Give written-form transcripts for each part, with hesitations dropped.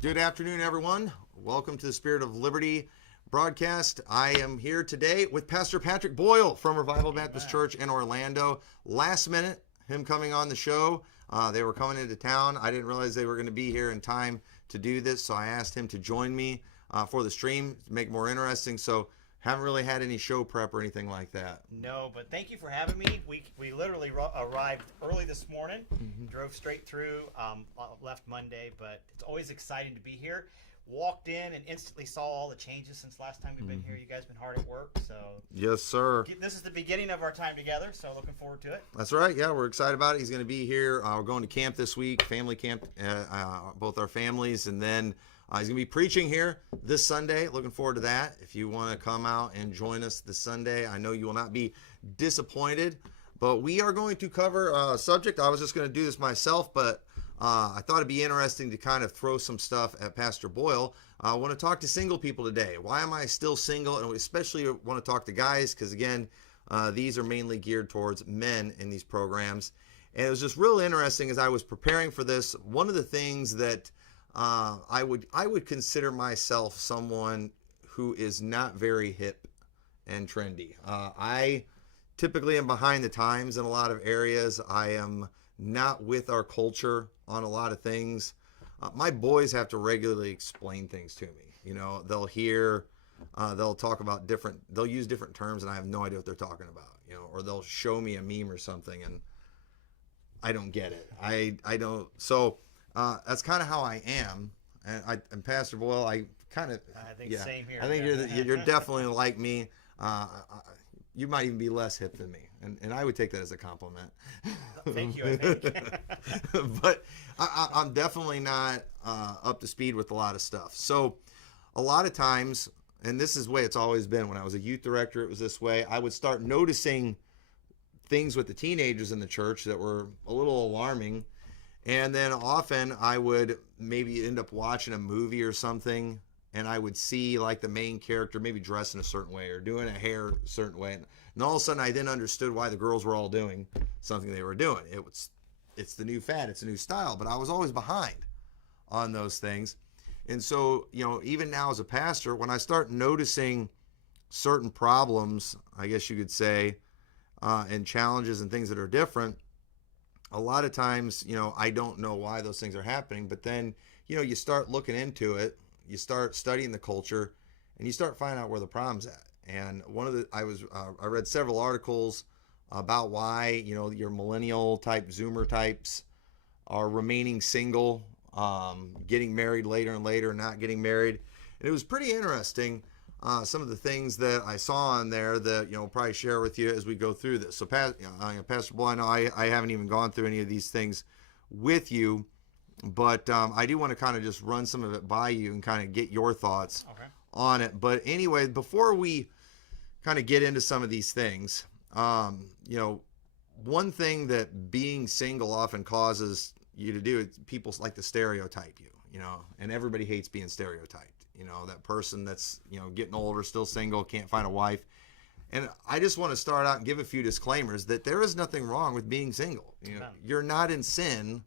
Good afternoon, everyone. Welcome to the Spirit of Liberty broadcast. I am here today with Pastor Patrick Boyle from Revival Baptist Church in Orlando. Last minute, him coming on the show. They were coming into town. I didn't realize they were going to be here in time to do this, so I asked him to join me for the stream to make it more interesting. So haven't really had any show prep or anything like that. No, but thank you for having me. We literally arrived early this morning, drove straight through, left Monday, but it's always exciting to be here. Walked in and instantly saw all the changes since last time we've been here. You guys been hard at work, so Yes, sir. this is the beginning of our time together, so looking forward to it. That's right. Yeah, we're excited about it. He's going to be here. We're going to camp this week, family camp, both our families, and then he's going to be preaching here this Sunday. Looking forward to that. If you want to come out and join us this Sunday, I know you will not be disappointed. But we are going to cover a subject. I was just going to do this myself, but I thought it'd be interesting to kind of throw some stuff at Pastor Boyle. I want to talk to single people today. Why am I still single? And we especially want to talk to guys because, again, these are mainly geared towards men in these programs. And it was just real interesting as I was preparing for this. One of the things that I would consider myself someone who is not very hip and trendy. I typically am behind the times in a lot of areas. I am not with our culture on a lot of things. My boys have to regularly explain things to me. You know, they'll talk about they'll use different terms and I have no idea what they're talking about, you know, or they'll show me a meme or something and I don't get it. I don't. So that's kind of how I am. And Pastor Boyle, I think same here. I think you're definitely like me. You might even be less hip than me, and I would take that as a compliment. Thank you, I think. But I'm definitely not up to speed with a lot of stuff. So a lot of times, and this is the way it's always been, when I was a youth director, it was this way. I would start noticing things with the teenagers in the church that were a little alarming. And then often I would maybe end up watching a movie or something, and I would see like the main character maybe dressed in a certain way or doing a hair a certain way. And all of a sudden I then understood why the girls were all doing something they were doing. It's the new fad, it's a new style, but I was always behind on those things. And so, you know, even now as a pastor, when I start noticing certain problems, I guess you could say, and challenges and things that are different, a lot of times, you know, I don't know why those things are happening, but then, you know, you start looking into it, you start studying the culture, and you start finding out where the problem's at. And I read several articles about why, you know, your millennial type, Zoomer types are remaining single, getting married later and later, not getting married. And it was pretty interesting. Some of the things that I saw on there that, you know, I'll probably share with you as we go through this. So, Pastor Boyle, I know I haven't even gone through any of these things with you, but I do want to kind of just run some of it by you and kind of get your thoughts on it. But anyway, before we kind of get into some of these things, you know, one thing that being single often causes you to do is people like to stereotype you know, and everybody hates being stereotyped. You know, that person that's, you know, getting older, still single, can't find a wife. And I just want to start out and give a few disclaimers that there is nothing wrong with being single. You know, you're not in sin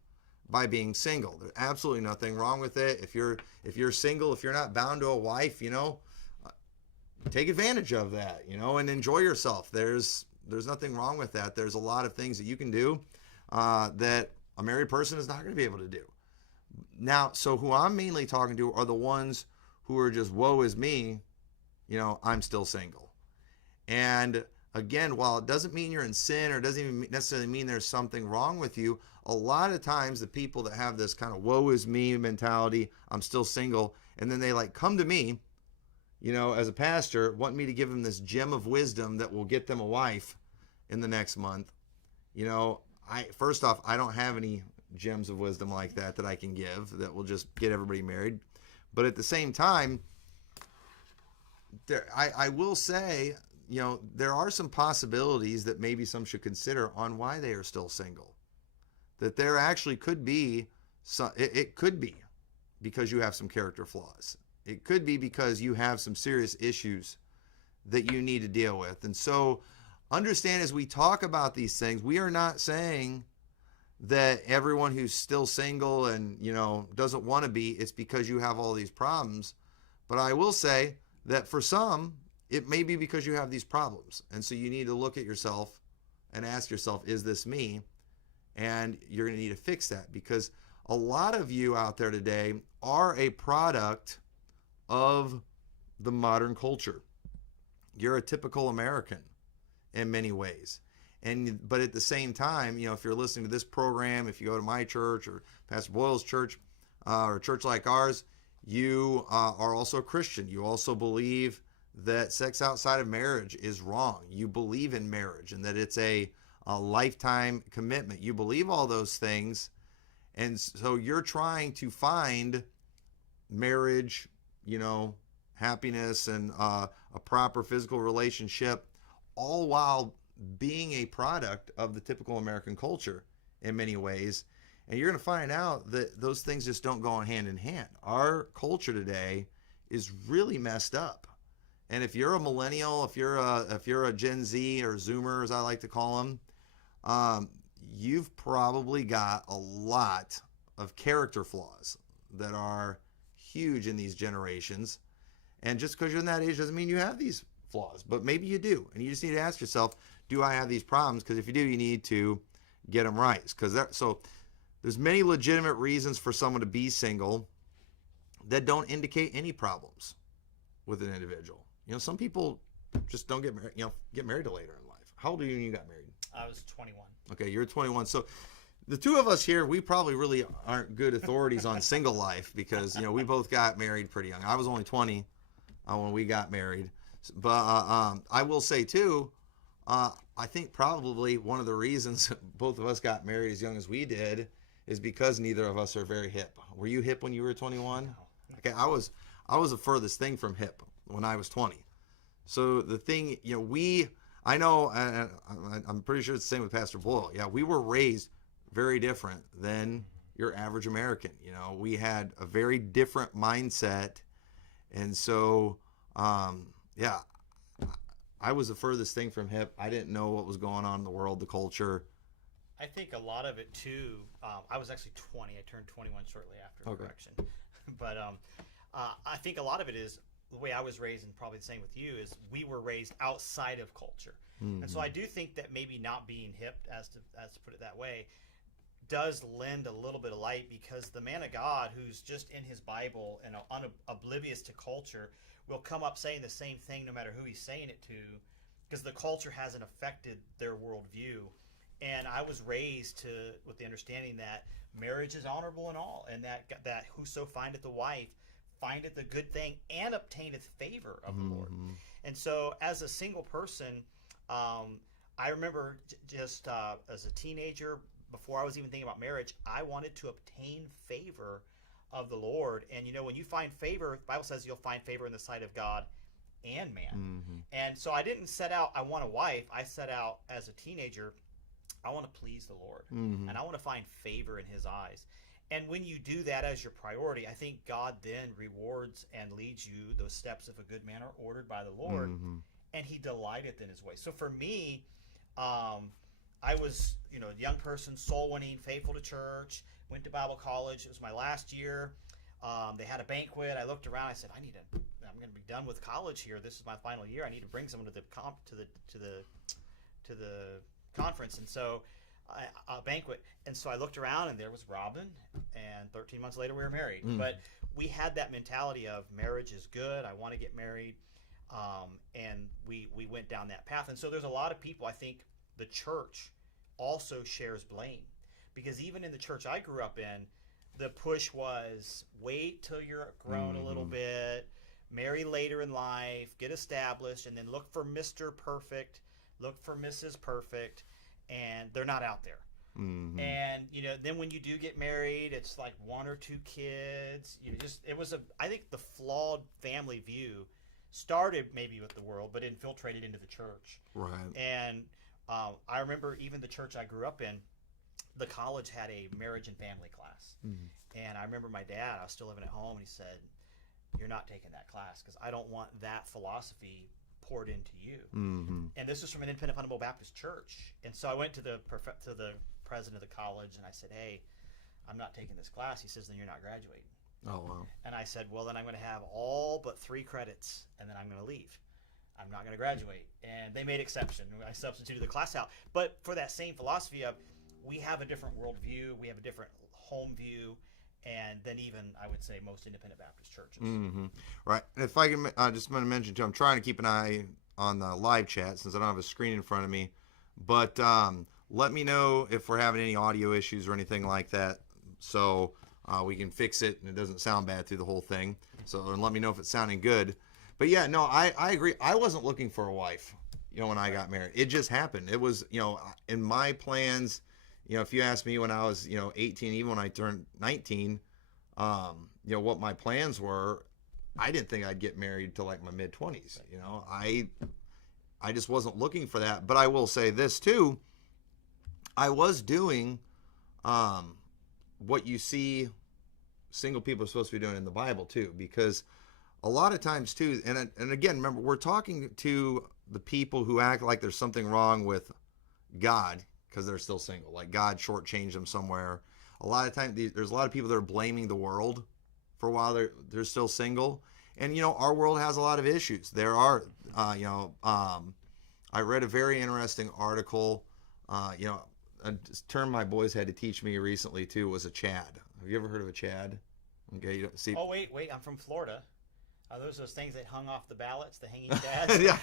by being single. There's absolutely nothing wrong with it. If you're single, if you're not bound to a wife, you know, take advantage of that, you know, and enjoy yourself. There's nothing wrong with that. There's a lot of things that you can do that a married person is not going to be able to do. Now, so who I'm mainly talking to are the ones who are just, woe is me, you know, I'm still single. And again, while it doesn't mean you're in sin or doesn't even necessarily mean there's something wrong with you, a lot of times the people that have this kind of woe is me mentality, I'm still single, and then they like come to me, you know, as a pastor, want me to give them this gem of wisdom that will get them a wife in the next month. You know, first off, I don't have any gems of wisdom like that I can give that will just get everybody married. But at the same time, I will say, you know, there are some possibilities that maybe some should consider on why they are still single. That there actually could be, it could be because you have some character flaws. It could be because you have some serious issues that you need to deal with. And so understand as we talk about these things, we are not saying that everyone who's still single and, doesn't want to be, it's because you have all these problems. But I will say that for some, it may be because you have these problems. And so you need to look at yourself and ask yourself, is this me? And you're going to need to fix that, because a lot of you out there today are a product of the modern culture. You're a typical American in many ways. But at the same time, if you're listening to this program, if you go to my church or Pastor Boyle's church, or a church like ours, you are also a Christian. You also believe that sex outside of marriage is wrong. You believe in marriage and that it's a lifetime commitment. You believe all those things. And so you're trying to find marriage, happiness and a proper physical relationship, all while being a product of the typical American culture in many ways. And you're going to find out that those things just don't go hand in hand. Our culture today is really messed up. And if you're a millennial, if you're a Gen Z or Zoomer, as I like to call them, you've probably got a lot of character flaws that are huge in these generations. And just because you're in that age doesn't mean you have these flaws, but maybe you do. And you just need to ask yourself, do I have these problems? Because if you do, you need to get them right. So there's many legitimate reasons for someone to be single that don't indicate any problems with an individual. Some people just don't get married, get married till later in life. How old are you when you got married? I was 21. Okay, you're 21. So the two of us here, we probably really aren't good authorities on single life, because, we both got married pretty young. I was only 20 when we got married. But I will say, too, I think probably one of the reasons both of us got married as young as we did is because neither of us are very hip. Were you hip when you were 21? No. Okay, I was the furthest thing from hip when I was 20. So the thing, I know, and I'm pretty sure it's the same with Pastor Boyle. Yeah, we were raised very different than your average American. We had a very different mindset. And so, yeah, I was the furthest thing from hip. I didn't know what was going on in the world, the culture. I think a lot of it too, I was actually 20. I turned 21 shortly after correction. But I think a lot of it is the way I was raised, and probably the same with you, is we were raised outside of culture. Mm-hmm. And so I do think that maybe not being hip, as to put it that way, does lend a little bit of light, because the man of God who's just in his Bible and oblivious to culture will come up saying the same thing no matter who he's saying it to, because the culture hasn't affected their worldview. And I was raised with the understanding that marriage is honorable and all, and that whoso findeth a wife findeth a good thing and obtaineth favor of the Lord. And so as a single person, I remember just as a teenager, before I was even thinking about marriage, I wanted to obtain favor of the Lord. And when you find favor, the Bible says you'll find favor in the sight of God and man. Mm-hmm. And so I didn't set out, I want a wife. I set out as a teenager, I want to please the Lord. Mm-hmm. And I want to find favor in his eyes. And when you do that as your priority, I think God then rewards and leads you. Those steps of a good man are ordered by the Lord. Mm-hmm. And he delighteth in his way. So for me, I was, a young person, soul winning, faithful to church, went to Bible college. It was my last year. They had a banquet. I looked around. I said, I'm going to be done with college here. This is my final year. I need to bring someone to the conference. And so a banquet. And so I looked around, and there was Robin. And 13 months later, we were married. Mm. But we had that mentality of marriage is good. I want to get married. And we went down that path. And so there's a lot of people, I think the church also shares blame, because even in the church I grew up in, the push was wait till you're grown a little bit, marry later in life, get established, and then look for Mr. Perfect, look for Mrs. Perfect, and they're not out there. Mm-hmm. And then when you do get married, it's like 1 or 2 kids. I think the flawed family view started maybe with the world, but infiltrated into the church. Right. And I remember even the church I grew up in, the college had a marriage and family class. Mm-hmm. And I remember my dad, I was still living at home, and he said, you're not taking that class because I don't want that philosophy poured into you. Mm-hmm. And this was from an independent fundamental Baptist church. And so I went to the president of the college, and I said, hey, I'm not taking this class. He says, then you're not graduating. Oh, wow. And I said, well, then I'm going to have all but 3 credits, and then I'm going to leave. I'm not going to graduate. And they made exception. I substituted the class out. But for that same philosophy of, we have a different worldview, we have a different home view, and then even, I would say, most independent Baptist churches. Mm-hmm. Right. And if I can, just want to mention too, I'm trying to keep an eye on the live chat since I don't have a screen in front of me. But let me know if we're having any audio issues or anything like that, so we can fix it and it doesn't sound bad through the whole thing. So, and let me know if it's sounding good. But yeah, no, I agree. I wasn't looking for a wife, when I got married. It just happened. It was, in my plans. If you asked me when I was, 18, even when I turned 19, what my plans were, I didn't think I'd get married till like my mid 20s. I just wasn't looking for that. But I will say this too. I was doing what you see single people are supposed to be doing in the Bible too, because a lot of times too, and again, remember, we're talking to the people who act like there's something wrong with God because they're still single, like God shortchanged them somewhere. A lot of times, there's a lot of people that are blaming the world for why they're still single. And, our world has a lot of issues. There are, I read a very interesting article, a term my boys had to teach me recently too was a Chad. Have you ever heard of a Chad? Okay, you don't see. Oh, wait, I'm from Florida. Are those things that hung off the ballots, the hanging chads? Yeah.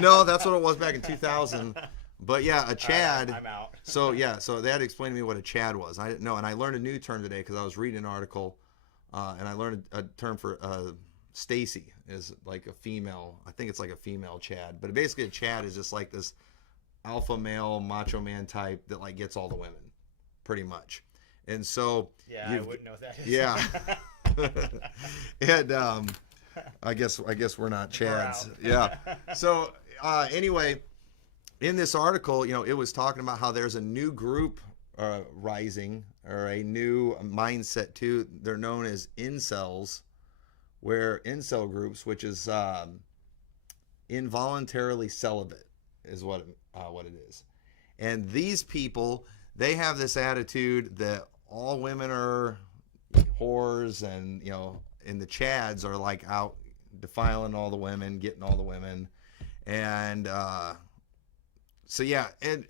No, that's what it was back in 2000. But yeah, a Chad. I'm out. So they had to explain to me what a Chad was. I didn't know, and I learned a new term today because I was reading an article, and I learned a term for Stacy is like a female. I think it's like a female Chad, but basically a Chad is just like this alpha male, macho man type that like gets all the women, pretty much. And so I wouldn't know what that is. Yeah. And I guess we're not Chads. Yeah. So anyway, in this article, it was talking about how there's a new group rising, or a new mindset too. They're known as incels, where incel groups, which is involuntarily celibate, is what it is. And these people, they have this attitude that all women are whores, and and the Chads are like out defiling all the women, getting all the women, and so yeah. And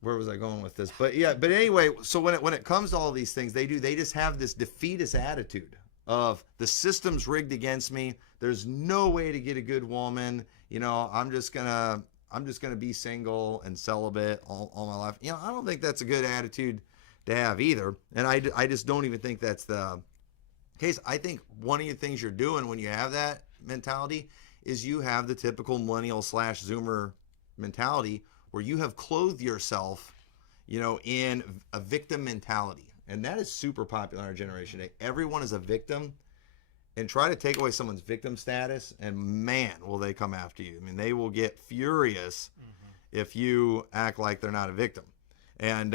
where was I going with this? But anyway, so when it comes to all these things, they just have this defeatist attitude of the system's rigged against me. There's no way to get a good woman. I'm just gonna be single and celibate all my life. I don't think that's a good attitude to have either. And I just don't even think that's the case. I think one of the things you're doing when you have that mentality is you have the typical millennial / Zoomer mentality where you have clothed yourself, in a victim mentality. And that is super popular in our generation today. Everyone is a victim, and try to take away someone's victim status, and man, will they come after you. I mean, they will get furious if you act like they're not a victim. And,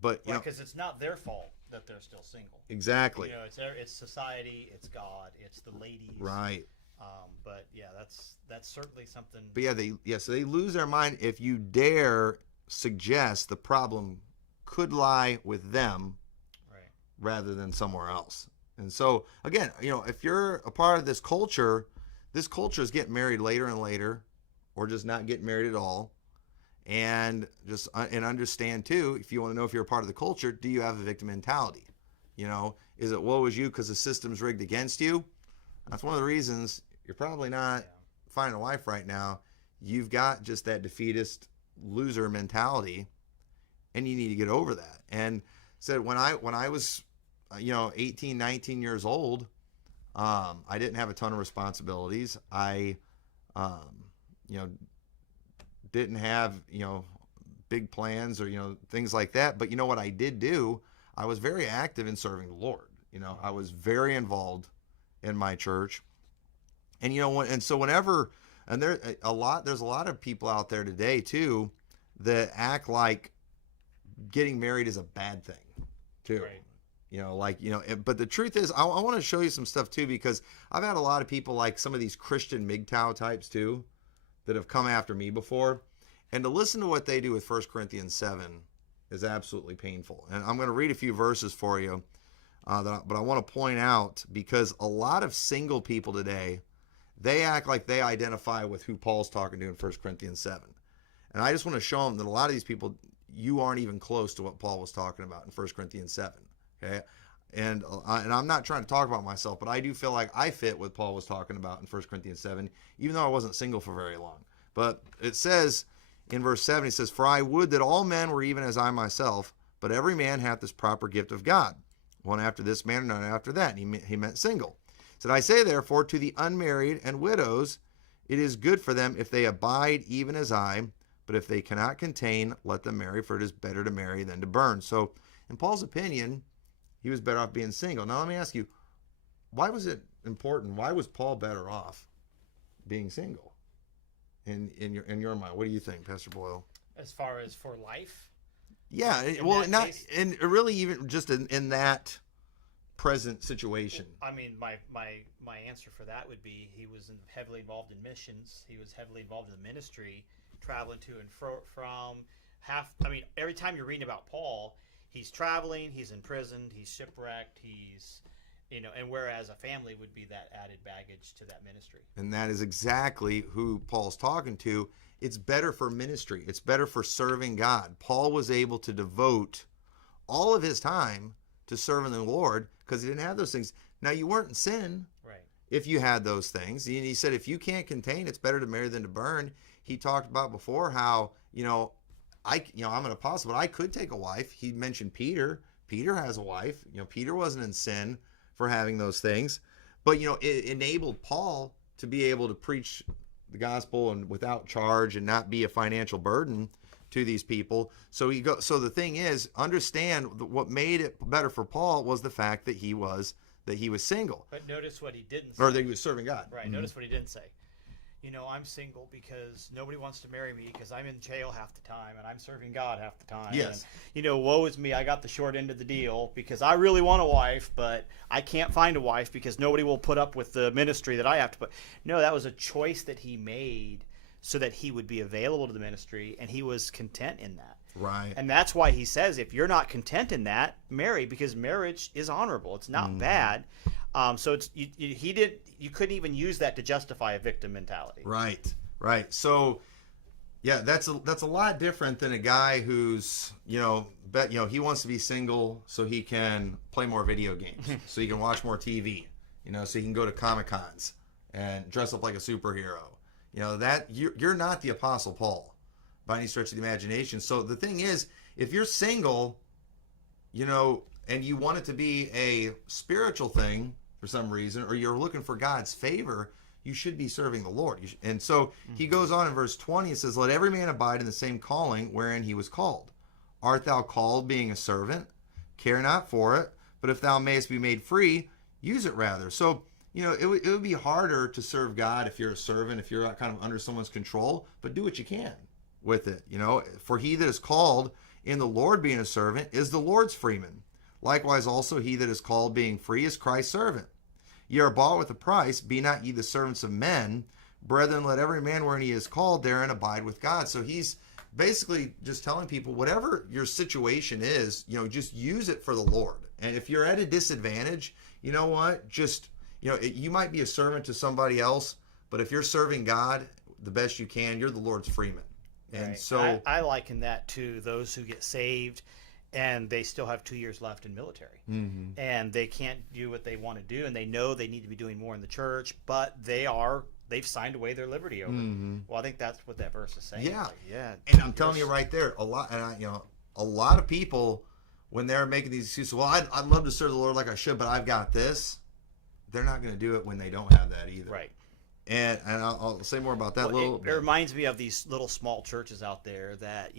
but, because it's not their fault that they're still single. Exactly. It's society, it's God, it's the ladies. Right. But yeah, that's certainly something. But so they lose their mind if you dare suggest the problem could lie with them, right, rather than somewhere else. And so again, if you're a part of this culture is getting married later and later, or just not getting married at all. And just and understand too, if you want to know if you're a part of the culture, do you have a victim mentality? Is it woe is you because the system's rigged against you? That's one of the reasons you're probably not finding a wife right now. You've got just that defeatist loser mentality, and you need to get over that. And said when I was 18, 19 years old, I didn't have a ton of responsibilities. I didn't have big plans or things like that. But what I did do, I was very active in serving the Lord. I was very involved in my church. And there's a lot of people out there today too that act like getting married is a bad thing too. Right. But the truth is, I want to show you some stuff too, because I've had a lot of people, like some of these Christian MGTOW types too, that have come after me before. And to listen to what they do with 1 Corinthians 7, is absolutely painful. And I'm going to read a few verses for you, but I want to point out, because a lot of single people today, they act like they identify with who Paul's talking to in 1 Corinthians 7. And I just want to show them that a lot of these people, you aren't even close to what Paul was talking about in 1 Corinthians 7. Okay? And I'm not trying to talk about myself, but I do feel like I fit what Paul was talking about in 1 Corinthians 7, even though I wasn't single for very long. But it says in verse 7, he says, "For I would that all men were even as I myself, but every man hath this proper gift of God, one after this manner, none after that." And he meant single. He said, "I say therefore to the unmarried and widows, it is good for them if they abide even as I, but if they cannot contain, let them marry, for it is better to marry than to burn." So in Paul's opinion, he was better off being single. Now let me ask you, why was it important? Why was Paul better off being single? In your mind, what do you think, Pastor Boyle? As far as for life? Yeah, and really even just in that present situation. I mean, my answer for that would be he was heavily involved in missions. He was heavily involved in the ministry, traveling to and from. Every time you're reading about Paul, he's traveling, he's imprisoned, he's shipwrecked, and whereas a family would be that added baggage to that ministry. And that is exactly who Paul's talking to. It's better for ministry. It's better for serving God. Paul was able to devote all of his time to serving the Lord because he didn't have those things. Now, you weren't in sin if you had those things. And he said, if you can't contain, it's better to marry than to burn. He talked about before how, I'm an apostle, but I could take a wife. He mentioned Peter. Peter has a wife. Peter wasn't in sin for having those things. But, it enabled Paul to be able to preach the gospel and without charge and not be a financial burden to these people. So the thing is, understand what made it better for Paul was the fact that he was single. But notice what he didn't say. Or that he was serving God. Right. Mm-hmm. Notice what he didn't say. I'm single because nobody wants to marry me because I'm in jail half the time and I'm serving God half the time. Yes. And, woe is me. I got the short end of the deal because I really want a wife, but I can't find a wife because nobody will put up with the ministry that I have to put. No, that was a choice that he made so that he would be available to the ministry, and he was content in that. Right. And that's why he says, if you're not content in that, marry, because marriage is honorable. It's not bad. So you couldn't even use that to justify a victim mentality. Right. So, yeah, that's a lot different than a guy who's he wants to be single so he can play more video games, so he can watch more TV, so he can go to Comic-Cons and dress up like a superhero. That you're not the Apostle Paul by any stretch of the imagination. So the thing is, if you're single, and you want it to be a spiritual thing for some reason, or you're looking for God's favor, you should be serving the Lord. And so he goes on in verse 20, it says, "Let every man abide in the same calling wherein he was called. Art thou called being a servant? Care not for it, but if thou mayest be made free, use it rather." So, it would be harder to serve God if you're a servant, if you're kind of under someone's control, but do what you can with it. For he that is called in the Lord being a servant is the Lord's freeman. Likewise also he that is called being free is Christ's servant. Ye are bought with a price, be not ye the servants of men. Brethren, let every man wherein he is called therein abide with God. So he's basically just telling people, whatever your situation is, just use it for the Lord. And if you're at a disadvantage, you know what? You might be a servant to somebody else, but if you're serving God the best you can, you're the Lord's freeman. And right. so I liken that to those who get saved and they still have 2 years left in military, and they can't do what they want to do, and they know they need to be doing more in the church, but they've signed away their liberty over. Well, I think that's what that verse is saying. Yeah. And I'm telling you right there, a lot of people, when they're making these excuses, well, I'd love to serve the Lord like I should, but I've got this. They're not going to do it when they don't have that either. Right. And I'll say more about that a little bit. It reminds me of these little small churches out there that,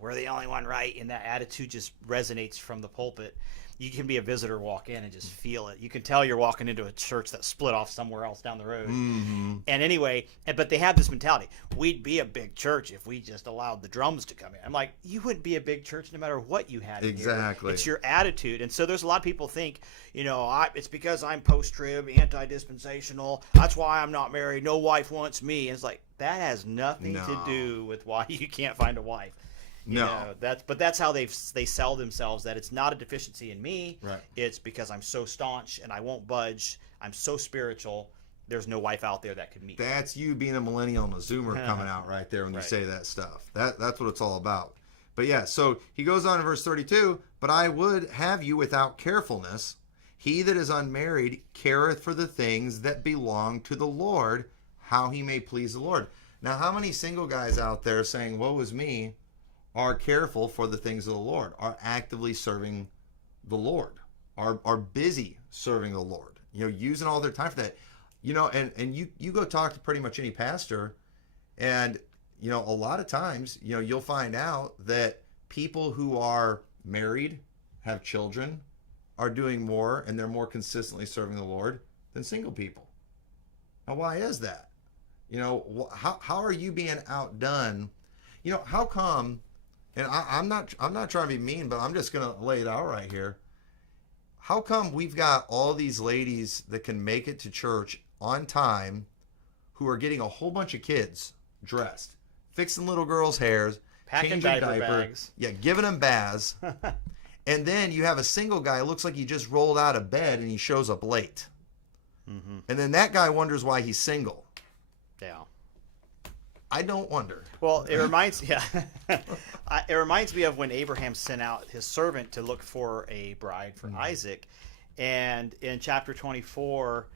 we're the only one right, and that attitude just resonates from the pulpit. You can be a visitor, walk in, and just feel it. You can tell you're walking into a church that's split off somewhere else down the road. And anyway, but they have this mentality. We'd be a big church if we just allowed the drums to come in. I'm like, you wouldn't be a big church no matter what you had in here. It's your attitude. And so there's a lot of people think, it's because I'm post-trib, anti-dispensational. That's why I'm not married. No wife wants me. And it's like, that has nothing to do with why you can't find a wife. No. That's how they sell themselves, that it's not a deficiency in me. Right. It's because I'm so staunch and I won't budge. I'm so spiritual. There's no wife out there that could meet me. That's you being a millennial and a zoomer coming out right there when you say that stuff. That's what it's all about. But yeah, so he goes on in verse 32, but I would have you without carefulness. He that is unmarried careth for the things that belong to the Lord, how he may please the Lord. Now, how many single guys out there saying, woe is me, are careful for the things of the Lord, are actively serving the Lord, are busy serving the Lord, using all their time for that? And you go talk to pretty much any pastor, and, a lot of times, you'll find out that people who are married, have children, are doing more, and they're more consistently serving the Lord than single people. Now, why is that? How are you being outdone? How come, and I'm not trying to be mean, but I'm just going to lay it out right here. How come we've got all these ladies that can make it to church on time who are getting a whole bunch of kids dressed, fixing little girls' hairs, Packing changing diaper bags. yeah, giving them baths, and then you have a single guy who looks like he just rolled out of bed and he shows up late. Mm-hmm. And then that guy wonders why he's single. Yeah. I don't wonder. Well, it reminds me of when Abraham sent out his servant to look for a bride for Isaac, and in chapter 24,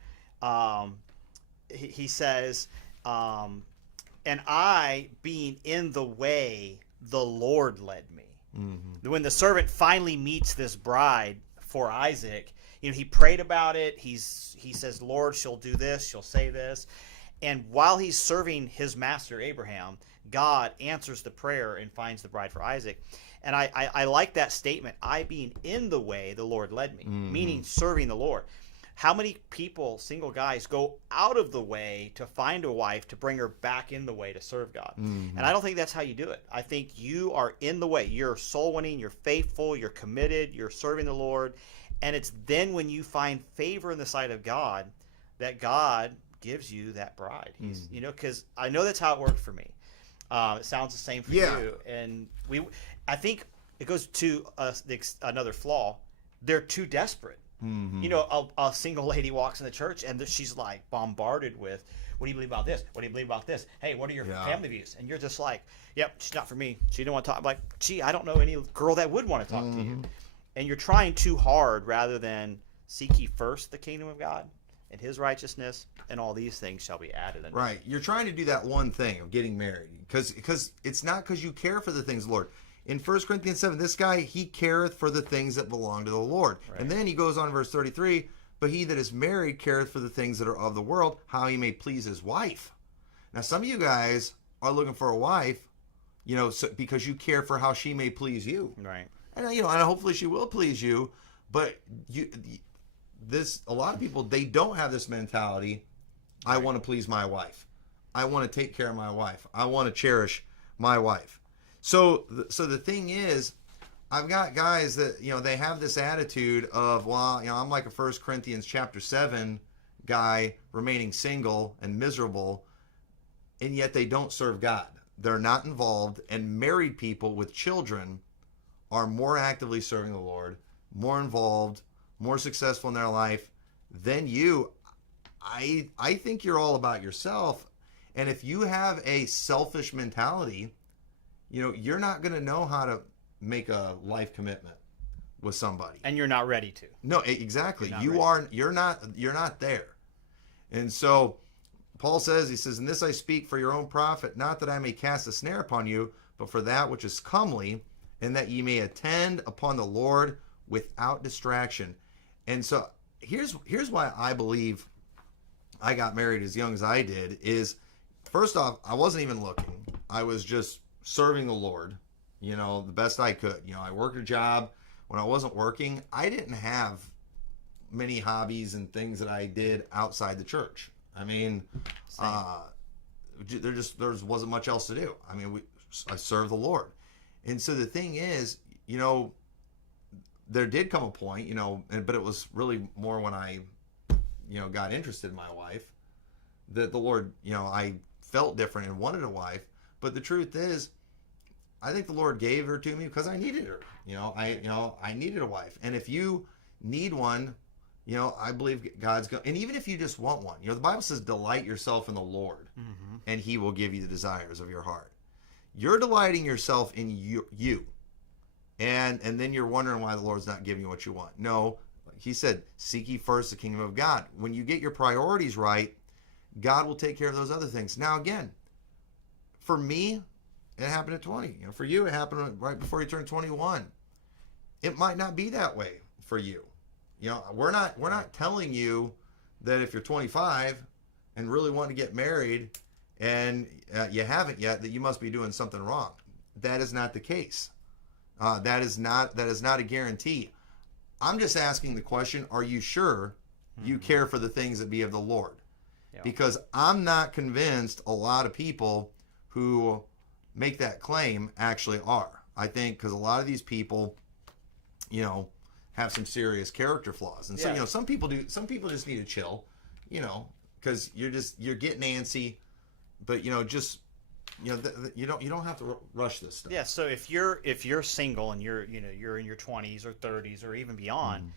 he says, "And I, being in the way, the Lord led me." Mm-hmm. When the servant finally meets this bride for Isaac, he prayed about it. He says, "Lord, she'll do this. She'll say this." And while he's serving his master, Abraham, God answers the prayer and finds the bride for Isaac. And I like that statement, I being in the way, the Lord led me, meaning serving the Lord. How many people, single guys, go out of the way to find a wife to bring her back in the way to serve God? And I don't think that's how you do it. I think you are in the way. You're soul winning, you're faithful, you're committed, you're serving the Lord. And it's then when you find favor in the sight of God that God gives you that bride. Because I know that's how it worked for me. It sounds the same for you. And I think it goes to another flaw. They're too desperate. A single lady walks in the church and she's like bombarded with, what do you believe about this? What do you believe about this? Hey, what are your family views? And you're just like, yep, she's not for me. She don't want to talk. I'm like, gee, I don't know any girl that would want to talk to you. And you're trying too hard rather than seek ye first the kingdom of God and his righteousness, and all these things shall be added unto. Right. You're trying to do that one thing of getting married because it's not because you care for the things of the Lord. In 1 Corinthians 7, this guy, he careth for the things that belong to the Lord. Right. And then he goes on in verse 33, but he that is married careth for the things that are of the world, how he may please his wife. Now, some of you guys are looking for a wife, because you care for how she may please you. Right. And, and hopefully she will please you, but a lot of people, they don't have this mentality. I want to please my wife. I want to take care of my wife. I want to cherish my wife. So the thing is, I've got guys that, they have this attitude of, well, I'm like a 1 Corinthians chapter 7 guy remaining single and miserable, and yet they don't serve God. They're not involved, and married people with children are more actively serving the Lord, more involved, more successful in their life than you. I think you're all about yourself. And if you have a selfish mentality, you're not going to know how to make a life commitment with somebody. And you're not ready to. No, exactly. You're not there. And so Paul says, he says, "In this I speak for your own profit, not that I may cast a snare upon you, but for that which is comely, and that ye may attend upon the Lord without distraction." And so here's why I believe I got married as young as I did is, first off, I wasn't even looking. I was just serving the Lord, the best I could. I worked a job. When I wasn't working, I didn't have many hobbies and things that I did outside the church. I mean, there wasn't much else to do. I mean, I served the Lord. And so the thing is, there did come a point, but it was really more when I, got interested in my wife, that the Lord, I felt different and wanted a wife. But the truth is, I think the Lord gave her to me because I needed her. I needed a wife. And if you need one, I believe God's going. And even if you just want one, the Bible says, delight yourself in the Lord, and He will give you the desires of your heart. You're delighting yourself in you. And then you're wondering why the Lord's not giving you what you want. No, He said, seek ye first the kingdom of God. When you get your priorities right, God will take care of those other things. Now, again, for me, it happened at 20. For you, it happened right before you turned 21. It might not be that way for you. We're not telling you that if you're 25 and really want to get married and you haven't yet, that you must be doing something wrong. That is not the case. That is not a guarantee. I'm just asking the question, are you sure you care for the things that be of the Lord? Yeah. Because I'm not convinced a lot of people who make that claim actually are. I think because a lot of these people, have some serious character flaws. And so, some people do. Some people just need to chill, because you're getting antsy, but you don't have to rush this stuff. Yeah. So if you're single and you're in your 20s or 30s or even beyond,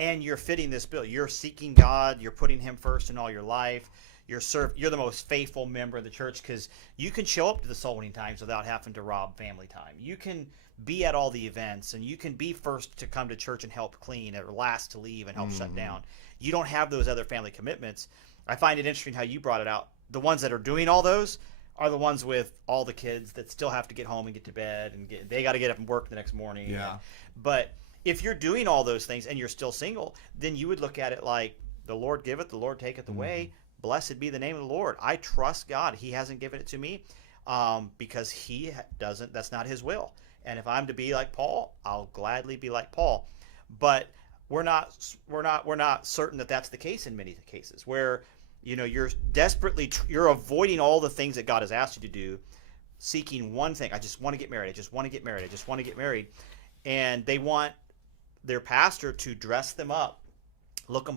and you're fitting this bill, you're seeking God, you're putting Him first in all your life. You're the most faithful member of the church because you can show up to the soul winning times without having to rob family time. You can be at all the events, and you can be first to come to church and help clean, or last to leave and help shut down. You don't have those other family commitments. I find it interesting how you brought it out. The ones that are doing all those are the ones with all the kids that still have to get home and get to bed, and they got to get up and work the next morning. Yeah. But if you're doing all those things and you're still single, then you would look at it like, the Lord giveth, the Lord taketh away. Blessed be the name of the Lord. I trust God. He hasn't given it to me because He doesn't. That's not His will. And if I'm to be like Paul, I'll gladly be like Paul. But we're not certain that that's the case in many cases where you're desperately you're avoiding all the things that God has asked you to do, seeking one thing. I just want to get married. I just want to get married. I just want to get married. And they want their pastor to dress them up, look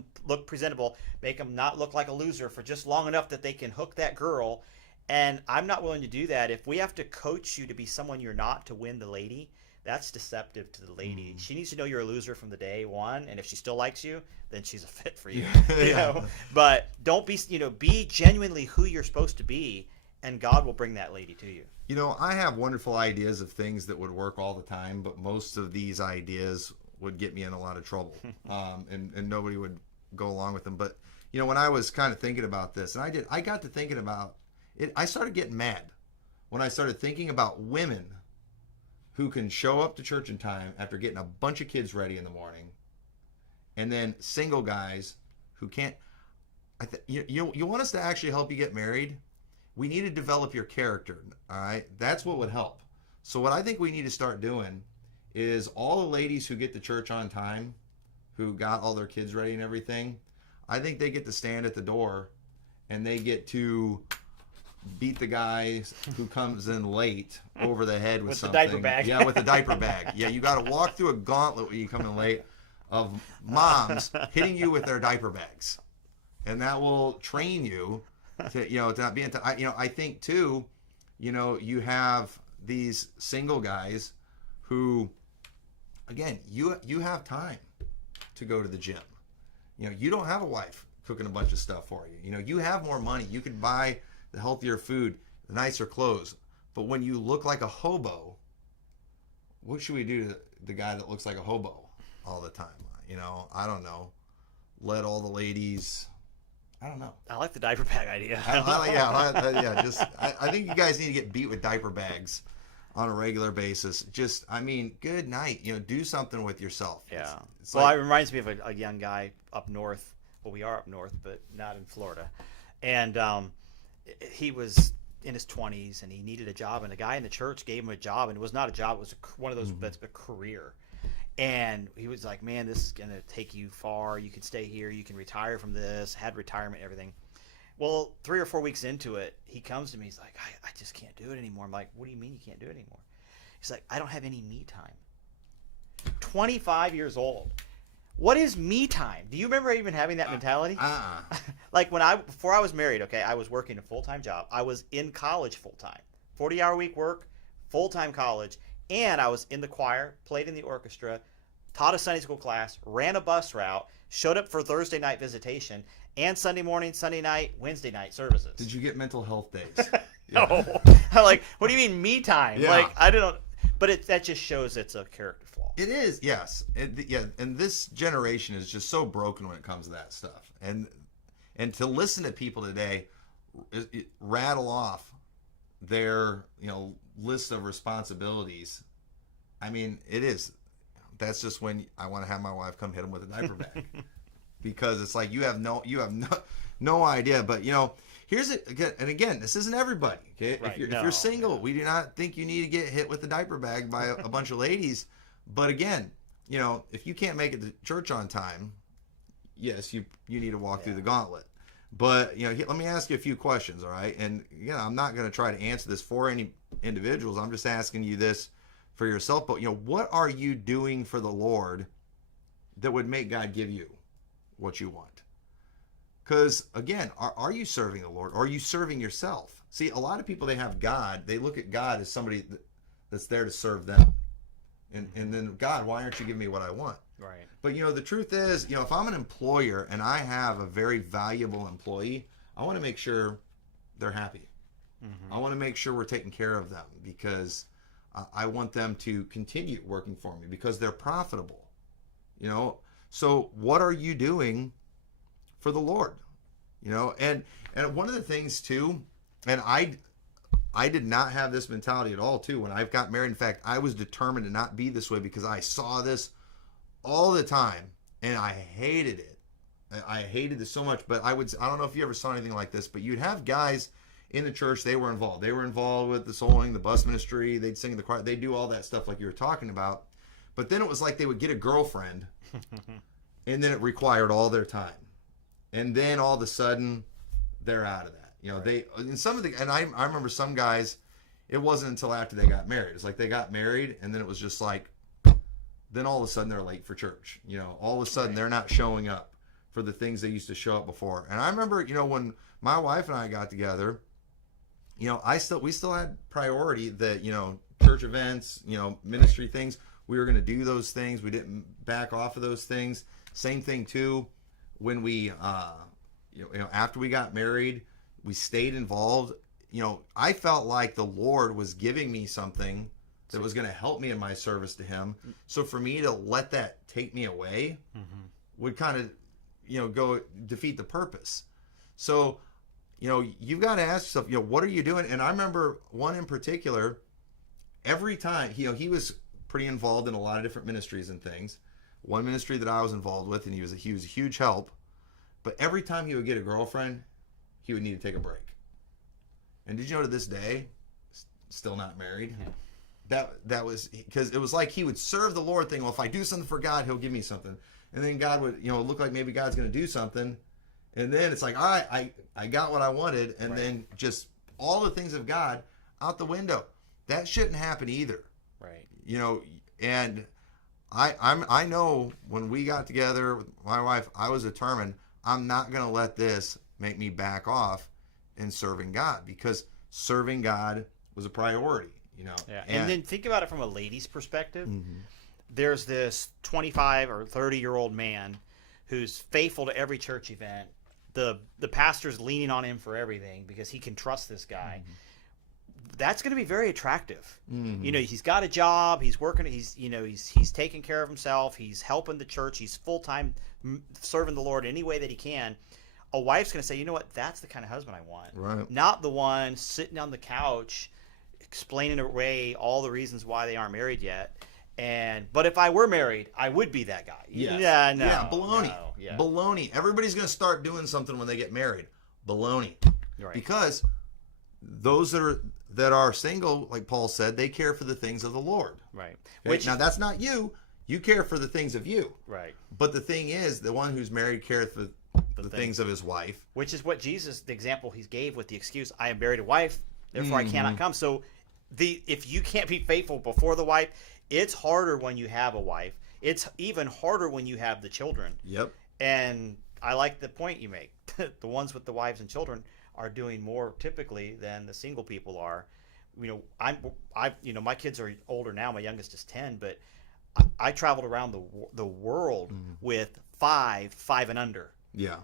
presentable, make them not look like a loser for just long enough that they can hook that girl. And I'm not willing to do that. If we have to coach you to be someone you're not to win the lady, that's deceptive to the lady. She needs to know you're a loser from the day one, and if she still likes you, then she's a fit for you. But don't be be genuinely who you're supposed to be, and God will bring that lady to you. I have wonderful ideas of things that would work all the time, but most of these ideas would get me in a lot of trouble, and nobody would go along with them. But when I was kind of thinking about this, and I got to thinking about it, I started getting mad when I started thinking about women who can show up to church in time after getting a bunch of kids ready in the morning, and then single guys who can't. You want us to actually help you get married? We need to develop your character. All right, that's what would help. So what I think we need to start doing is all the ladies who get to church on time, who got all their kids ready and everything, I think they get to stand at the door and they get to beat the guy who comes in late over the head with something. The diaper bag. Yeah, with the diaper bag. Yeah, you got to walk through a gauntlet when you come in late of moms hitting you with their diaper bags. And that will train you to, to not be into, I think too, you have these single guys who, again, you have time to go to the gym. You don't have a wife cooking a bunch of stuff for you. You have more money. You can buy the healthier food, the nicer clothes. But when you look like a hobo, what should we do to the guy that looks like a hobo all the time? I don't know. Let all the ladies, I don't know. I like the diaper bag idea. I think you guys need to get beat with diaper bags on a regular basis. Good night. Do something with yourself. Yeah. It reminds me of a young guy up north. Well, we are up north, but not in Florida. And he was in his 20s, and he needed a job. And a guy in the church gave him a job, and it was not a job. It was one of those that's a career. And he was like, man, this is going to take you far. You can stay here. You can retire from this. Had retirement and everything. Well, 3 or 4 weeks into it, he comes to me. He's like, I just can't do it anymore. I'm like, what do you mean you can't do it anymore? He's like, I don't have any me time. 25 years old. What is me time? Do you remember even having that mentality? Like before I was married, okay, I was working a full-time job. I was in college full-time. 40-hour week work, full-time college, and I was in the choir, played in the orchestra, taught a Sunday school class, ran a bus route, showed up for Thursday night visitation, and Sunday morning, Sunday night, Wednesday night services. Did you get mental health days? No. I'm like, what do you mean me time? Yeah. Like, I don't. But that just shows it's a character flaw. It is, yes. And this generation is just so broken when it comes to that stuff. And to listen to people today rattle off their list of responsibilities, I mean, it is. That's just when I want to have my wife come hit them with a diaper bag, because it's like you have no idea. But here's it again, and again, this isn't everybody. Okay, Right. if you're single, we do not think you need to get hit with a diaper bag by a bunch of ladies. But again, if you can't make it to church on time, yes, you need to walk through the gauntlet. But let me ask you a few questions, all right? And again, I'm not going to try to answer this for any individuals. I'm just asking you this for yourself. But what are you doing for the Lord that would make God give you what you want? Because again, are you serving the Lord, or are you serving yourself? See, a lot of people, they have God, they look at God as somebody that's there to serve them, and then, God, why aren't you giving me what I want? Right. But the truth is, if I'm an employer and I have a very valuable employee, I want to make sure they're happy. Mm-hmm. I want to make sure we're taking care of them, because I want them to continue working for me because they're profitable. So what are you doing for the Lord? And one of the things too, and I did not have this mentality at all too when I got married. In fact, I was determined to not be this way, because I saw this all the time and I hated it. I hated this so much. But I don't know if you ever saw anything like this, but you'd have guys in the church, they were involved with the soul winning, the bus ministry, they'd sing in the choir, they'd do all that stuff like you were talking about. But then it was like they would get a girlfriend and then it required all their time. And then all of a sudden they're out of that. I remember some guys, it wasn't until after they got married. It's like they got married and then it was just like, then all of a sudden they're late for church. All of a sudden they're not showing up for the things they used to show up before. And I remember, when my wife and I got together, we still had priority that, church events, ministry things. We were going to do those things. We didn't back off of those things. Same thing too, when we, after we got married, we stayed involved. I felt like the Lord was giving me something that was going to help me in my service to Him. So for me to let that take me away would kind of, go defeat the purpose. So, you've got to ask yourself, what are you doing? And I remember one in particular, every time, he was pretty involved in a lot of different ministries and things. One ministry that I was involved with, and he was a huge help. But every time he would get a girlfriend, he would need to take a break. And did you know to this day, still not married? Yeah. That was because it was like he would serve the Lord, thinking, well, if I do something for God, He'll give me something. And then God would, look like maybe God's going to do something. And then it's like, all right, I got what I wanted. And then just all the things of God out the window. That shouldn't happen either. Right. And I know when we got together with my wife, I was determined I'm not going to let this make me back off in serving God, because serving God was a priority, Yeah. And then think about it from a lady's perspective. Mm-hmm. There's this 25 or 30-year-old man who's faithful to every church event. The pastor's leaning on him for everything because he can trust this guy. Mm-hmm. That's going to be very attractive. Mm-hmm. He's got a job, he's working, he's taking care of himself, he's helping the church, he's full-time serving the Lord any way that he can. A wife's going to say, you know what, that's the kind of husband I want. Right. Not the one sitting on the couch explaining away all the reasons why they aren't married yet. But if I were married, I would be that guy. Yes. Yeah, no. Yeah, baloney. No, yeah. Baloney. Everybody's going to start doing something when they get married. Baloney. Right. Because those that are single, like Paul said, they care for the things of the Lord. Right. Okay? Now, that's not you. You care for the things of you. Right. But the thing is, the one who's married cares for the things of his wife. Which is what Jesus, the example he gave with the excuse, I am married a wife, therefore I cannot come. So if you can't be faithful before the wife, it's harder when you have a wife. It's even harder when you have the children. Yep. And I like the point you make. The ones with the wives and children are doing more typically than the single people are. my kids are older now. My youngest is 10, but I traveled around the world with five and under. Yeah.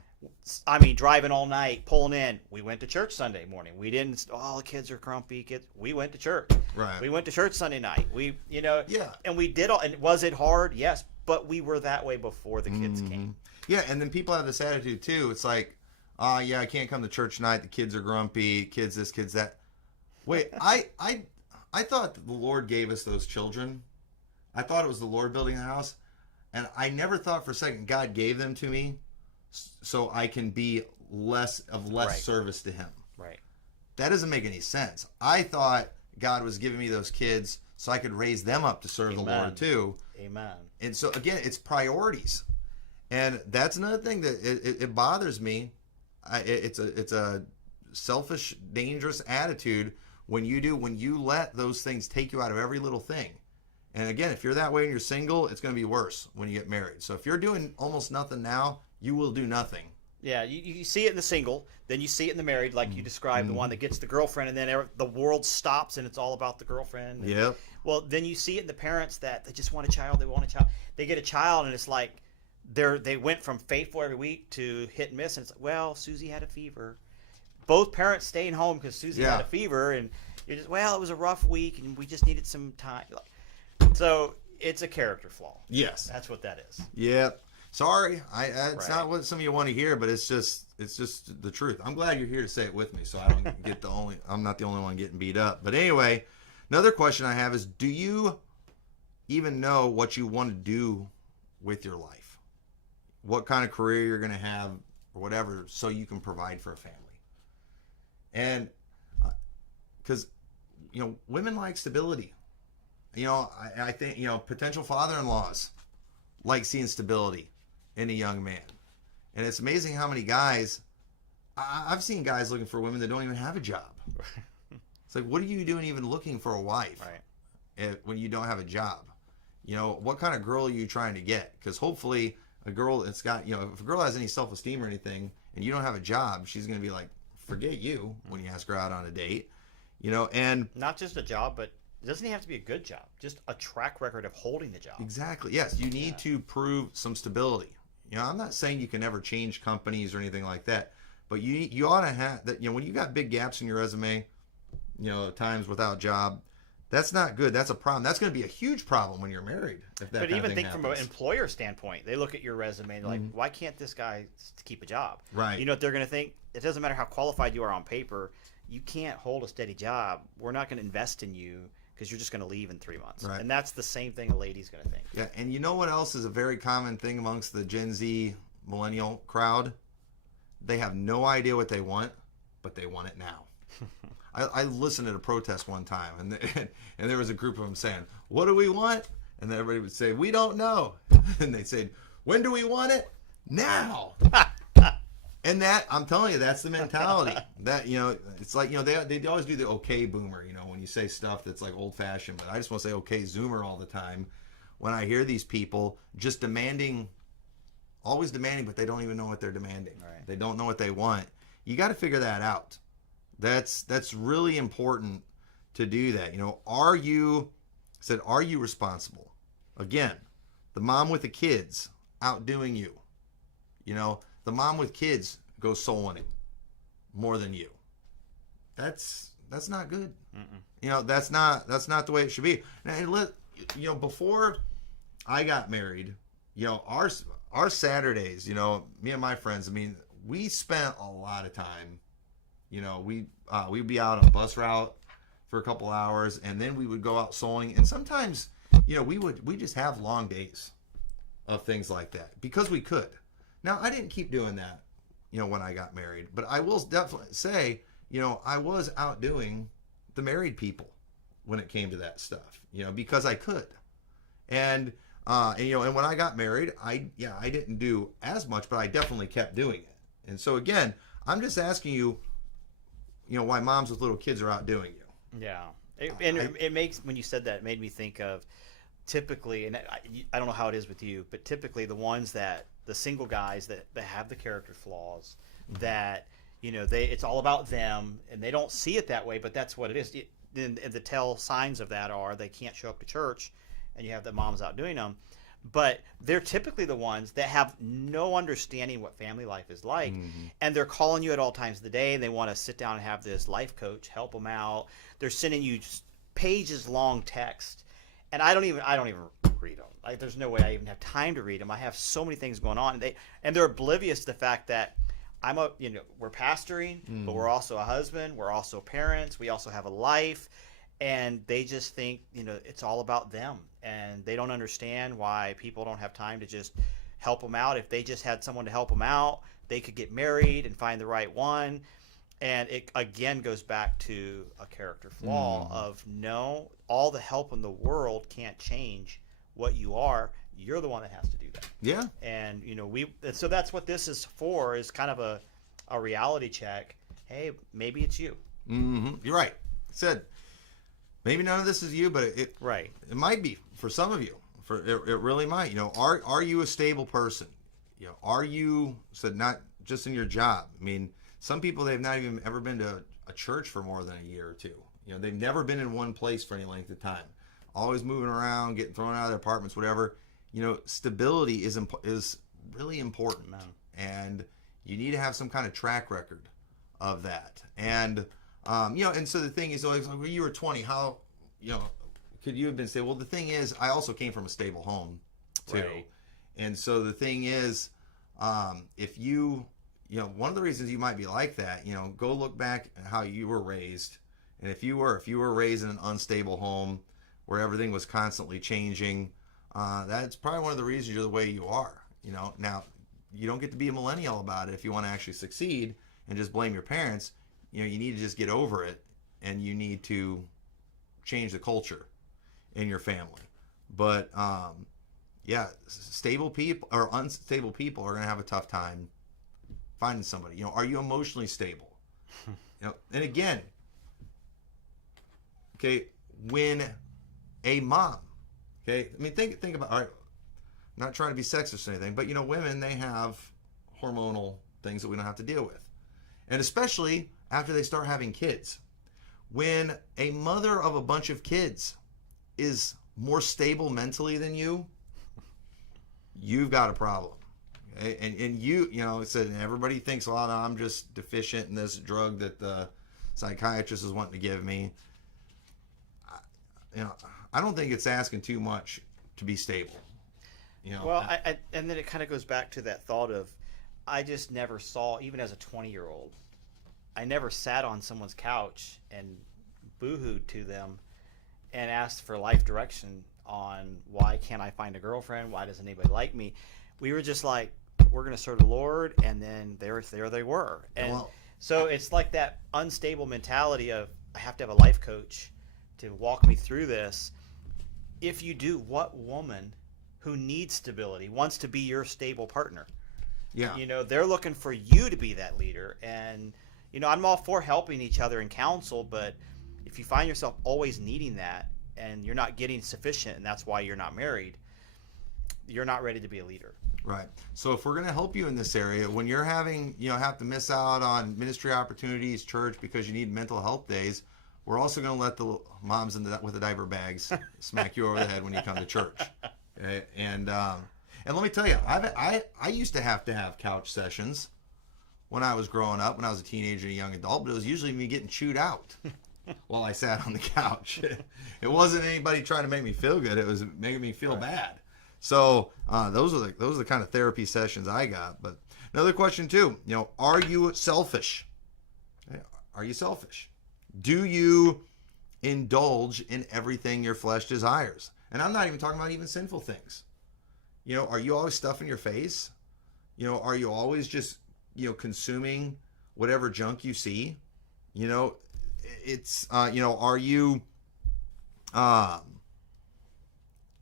I mean, driving all night, pulling in. We went to church Sunday morning. We didn't. Oh, the kids are grumpy. Kids. We went to church. Right. We went to church Sunday night. Yeah. And we did all. And was it hard? Yes, but we were that way before the kids came. Yeah, and then people have this attitude too. It's like, yeah, I can't come to church tonight. The kids are grumpy. Kids this, kids that. Wait, I thought the Lord gave us those children. I thought it was the Lord building the house, and I never thought for a second God gave them to me so I can be less Right. service to Him. Right. That doesn't make any sense. I thought God was giving me those kids so I could raise them up to serve the Lord too. Amen. And so again, it's priorities, and that's another thing that it bothers me. It's a selfish, dangerous attitude when you let those things take you out of every little thing. And again, if you're that way and you're single, it's going to be worse when you get married. So if you're doing almost nothing now, you will do nothing. Yeah, you see it in the single, then you see it in the married, like you described, the one that gets the girlfriend, and then the world stops and it's all about the girlfriend. And, Yep. Well, then you see it in the parents that they just want a child, They get a child, and it's like they went from faithful every week to hit and miss, and it's like, well, Susie had a fever. Both parents staying home because Susie had a fever, and you're just, well, it was a rough week, and we just needed some time. So it's a character flaw. Yes. That's what that is. Yep. Sorry, it's Right. not what some of you want to hear, but it's just the truth. I'm glad you're here to say it with me, so I don't get I'm not the only one getting beat up. But anyway, another question I have is, do you even know what you want to do with your life? What kind of career you're going to have or whatever, so you can provide for a family? And because women like stability. I think potential father-in-laws like seeing stability in a young man. And it's amazing how many guys, I've seen guys looking for women that don't even have a job. It's like, what are you doing even looking for a wife when you don't have a job? What kind of girl are you trying to get? Because hopefully a girl that's got, if a girl has any self-esteem or anything and you don't have a job, she's going to be like, forget you when you ask her out on a date. And not just a job, but it doesn't even have to be a good job. Just a track record of holding the job. Exactly. Yes, you need to prove some stability. I'm not saying you can never change companies or anything like that, but you ought to have that. When you got big gaps in your resume, times without job, that's not good. That's a problem. That's going to be a huge problem when you're married. If that but kind of even thing think happens. from an employer standpoint, they look at your resume and they're like, why can't this guy keep a job? Right. You know what they're going to think? It doesn't matter how qualified you are on paper. You can't hold a steady job. We're not going to invest in you because you're just going to leave in 3 months. Right. And that's the same thing a lady's going to think. Yeah, and you know what else is a very common thing amongst the Gen Z millennial crowd? They have no idea what they want, but they want it now. I listened at a protest one time, and there was a group of them saying, "What do we want?" And then everybody would say, "We don't know." And they said, "When do we want it? Now." And that, I'm telling you, that's the mentality. That, it's like, they always do the okay boomer, when you say stuff that's like old fashioned, but I just want to say okay zoomer all the time when I hear these people just always demanding, but they don't even know what they're demanding. Right. They don't know what they want. You got to figure that out. That's really important to do that. Are you responsible? Again, the mom with the kids outdoing you. The mom with kids goes soul winning more than you. That's not good. That's not the way it should be. And before I got married, our Saturdays, me and my friends, we spent a lot of time. We'd be out on a bus route for a couple hours, and then we would go out souling. And sometimes, we just have long days of things like that because we could. Now, I didn't keep doing that, when I got married, but I will definitely say, I was outdoing the married people when it came to that stuff, because I could. And when I got married, I didn't do as much, but I definitely kept doing it. And so again, I'm just asking you, why moms with little kids are outdoing you. Yeah. It makes, when you said that, it made me think of typically, and I don't know how it is with you, but typically the single guys that have the character flaws, that, it's all about them, and they don't see it that way, but that's what it is. the tell signs of that are they can't show up to church, and you have the moms out doing them. But they're typically the ones that have no understanding what family life is like, and they're calling you at all times of the day, and they want to sit down and have this life coach help them out. They're sending you pages long text, and I don't even read them. Like, there's no way I even have time to read them. I have so many things going on, and they're oblivious to the fact that we're pastoring, but we're also a husband, we're also parents, we also have a life, and they just think it's all about them. And they don't understand why people don't have time to just help them out. If they just had someone to help them out, they could get married and find the right one. And it, again, goes back to a character flaw of no, all the help in the world can't change what you are. You're the one that has to do that. Yeah. And, so that's what this is for, is kind of a reality check. Hey, maybe it's you. You're right. Said, maybe none of this is you, but it might be for some of you. It really might. Are you a stable person? Are you not just in your job? I mean, some people, they've not even ever been to a church for more than a year or two. They've never been in one place for any length of time. Always moving around, getting thrown out of their apartments, whatever. Stability is really important, and you need to have some kind of track record of that. And and so the thing is always like, well, you were 20, how, could you have been stable? Well, the thing is, I also came from a stable home too. Right. And so the thing is, if you, one of the reasons you might be like that, go look back at how you were raised. And if you were raised in an unstable home where everything was constantly changing, that's probably one of the reasons you're the way you are. Now, you don't get to be a millennial about it if you want to actually succeed and just blame your parents. You need to just get over it, and you need to change the culture in your family. But stable people or unstable people are going to have a tough time finding somebody. Are you emotionally stable? And again, okay, when a mom, okay, I mean, think about, all right, I'm not trying to be sexist or anything, but women, they have hormonal things that we don't have to deal with, and especially after they start having kids. When a mother of a bunch of kids is more stable mentally than you've got a problem. Okay? And it said everybody thinks, well, I'm just deficient in this drug that the psychiatrist is wanting to give me. I don't think it's asking too much to be stable. Well, and then it kind of goes back to that thought of, I just never saw, even as a 20-year-old, I never sat on someone's couch and boo-hooed to them and asked for life direction on why can't I find a girlfriend? Why doesn't anybody like me? We were just like, we're going to serve the Lord, and then there they were. And so it's like that unstable mentality of, I have to have a life coach to walk me through this. If you do, what woman who needs stability wants to be your stable partner? Yeah. They're looking for you to be that leader. And I'm all for helping each other in counsel, but if you find yourself always needing that and you're not getting sufficient, and that's why you're not married, you're not ready to be a leader. Right. So if we're going to help you in this area, when you're having, have to miss out on ministry opportunities, church, because you need mental health days, we're also going to let the moms with the diaper bags smack you over the head when you come to church. Okay? And let me tell you, I used to have couch sessions when I was growing up, when I was a teenager and a young adult, but it was usually me getting chewed out while I sat on the couch. It wasn't anybody trying to make me feel good. It was making me feel bad. So those are the kind of therapy sessions I got. But another question too, are you selfish? Are you selfish? Do you indulge in everything your flesh desires? And I'm not even talking about even sinful things. Are you always stuffing your face? Are you always just consuming whatever junk you see? It's are you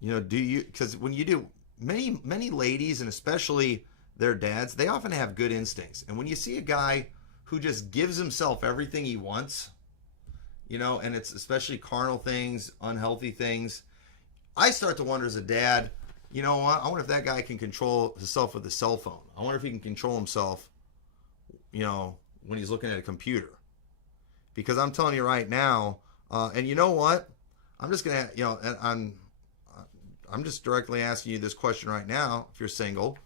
do you, because when you do, many ladies, and especially their dads, they often have good instincts. And when you see a guy who just gives himself everything he wants, and it's especially carnal things, unhealthy things, I start to wonder as a dad, I wonder if that guy can control himself with a cell phone. I wonder if he can control himself, when he's looking at a computer. Because I'm telling you right now, And you know what? I'm just gonna, and I'm just directly asking you this question right now. If you're single,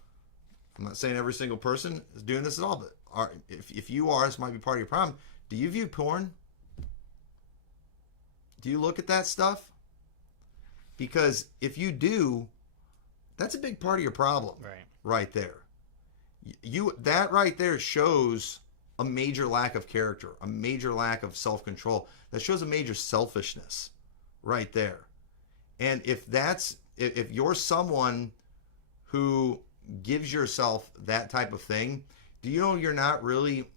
I'm not saying every single person is doing this at all, but if you are, this might be part of your problem. Do you view porn? Do you look at that stuff? Because if you do, that's a big part of your problem, right there. That right there shows a major lack of character, a major lack of self-control. That shows a major selfishness right there. And if you're someone who gives yourself that type of thing, do you know you're not really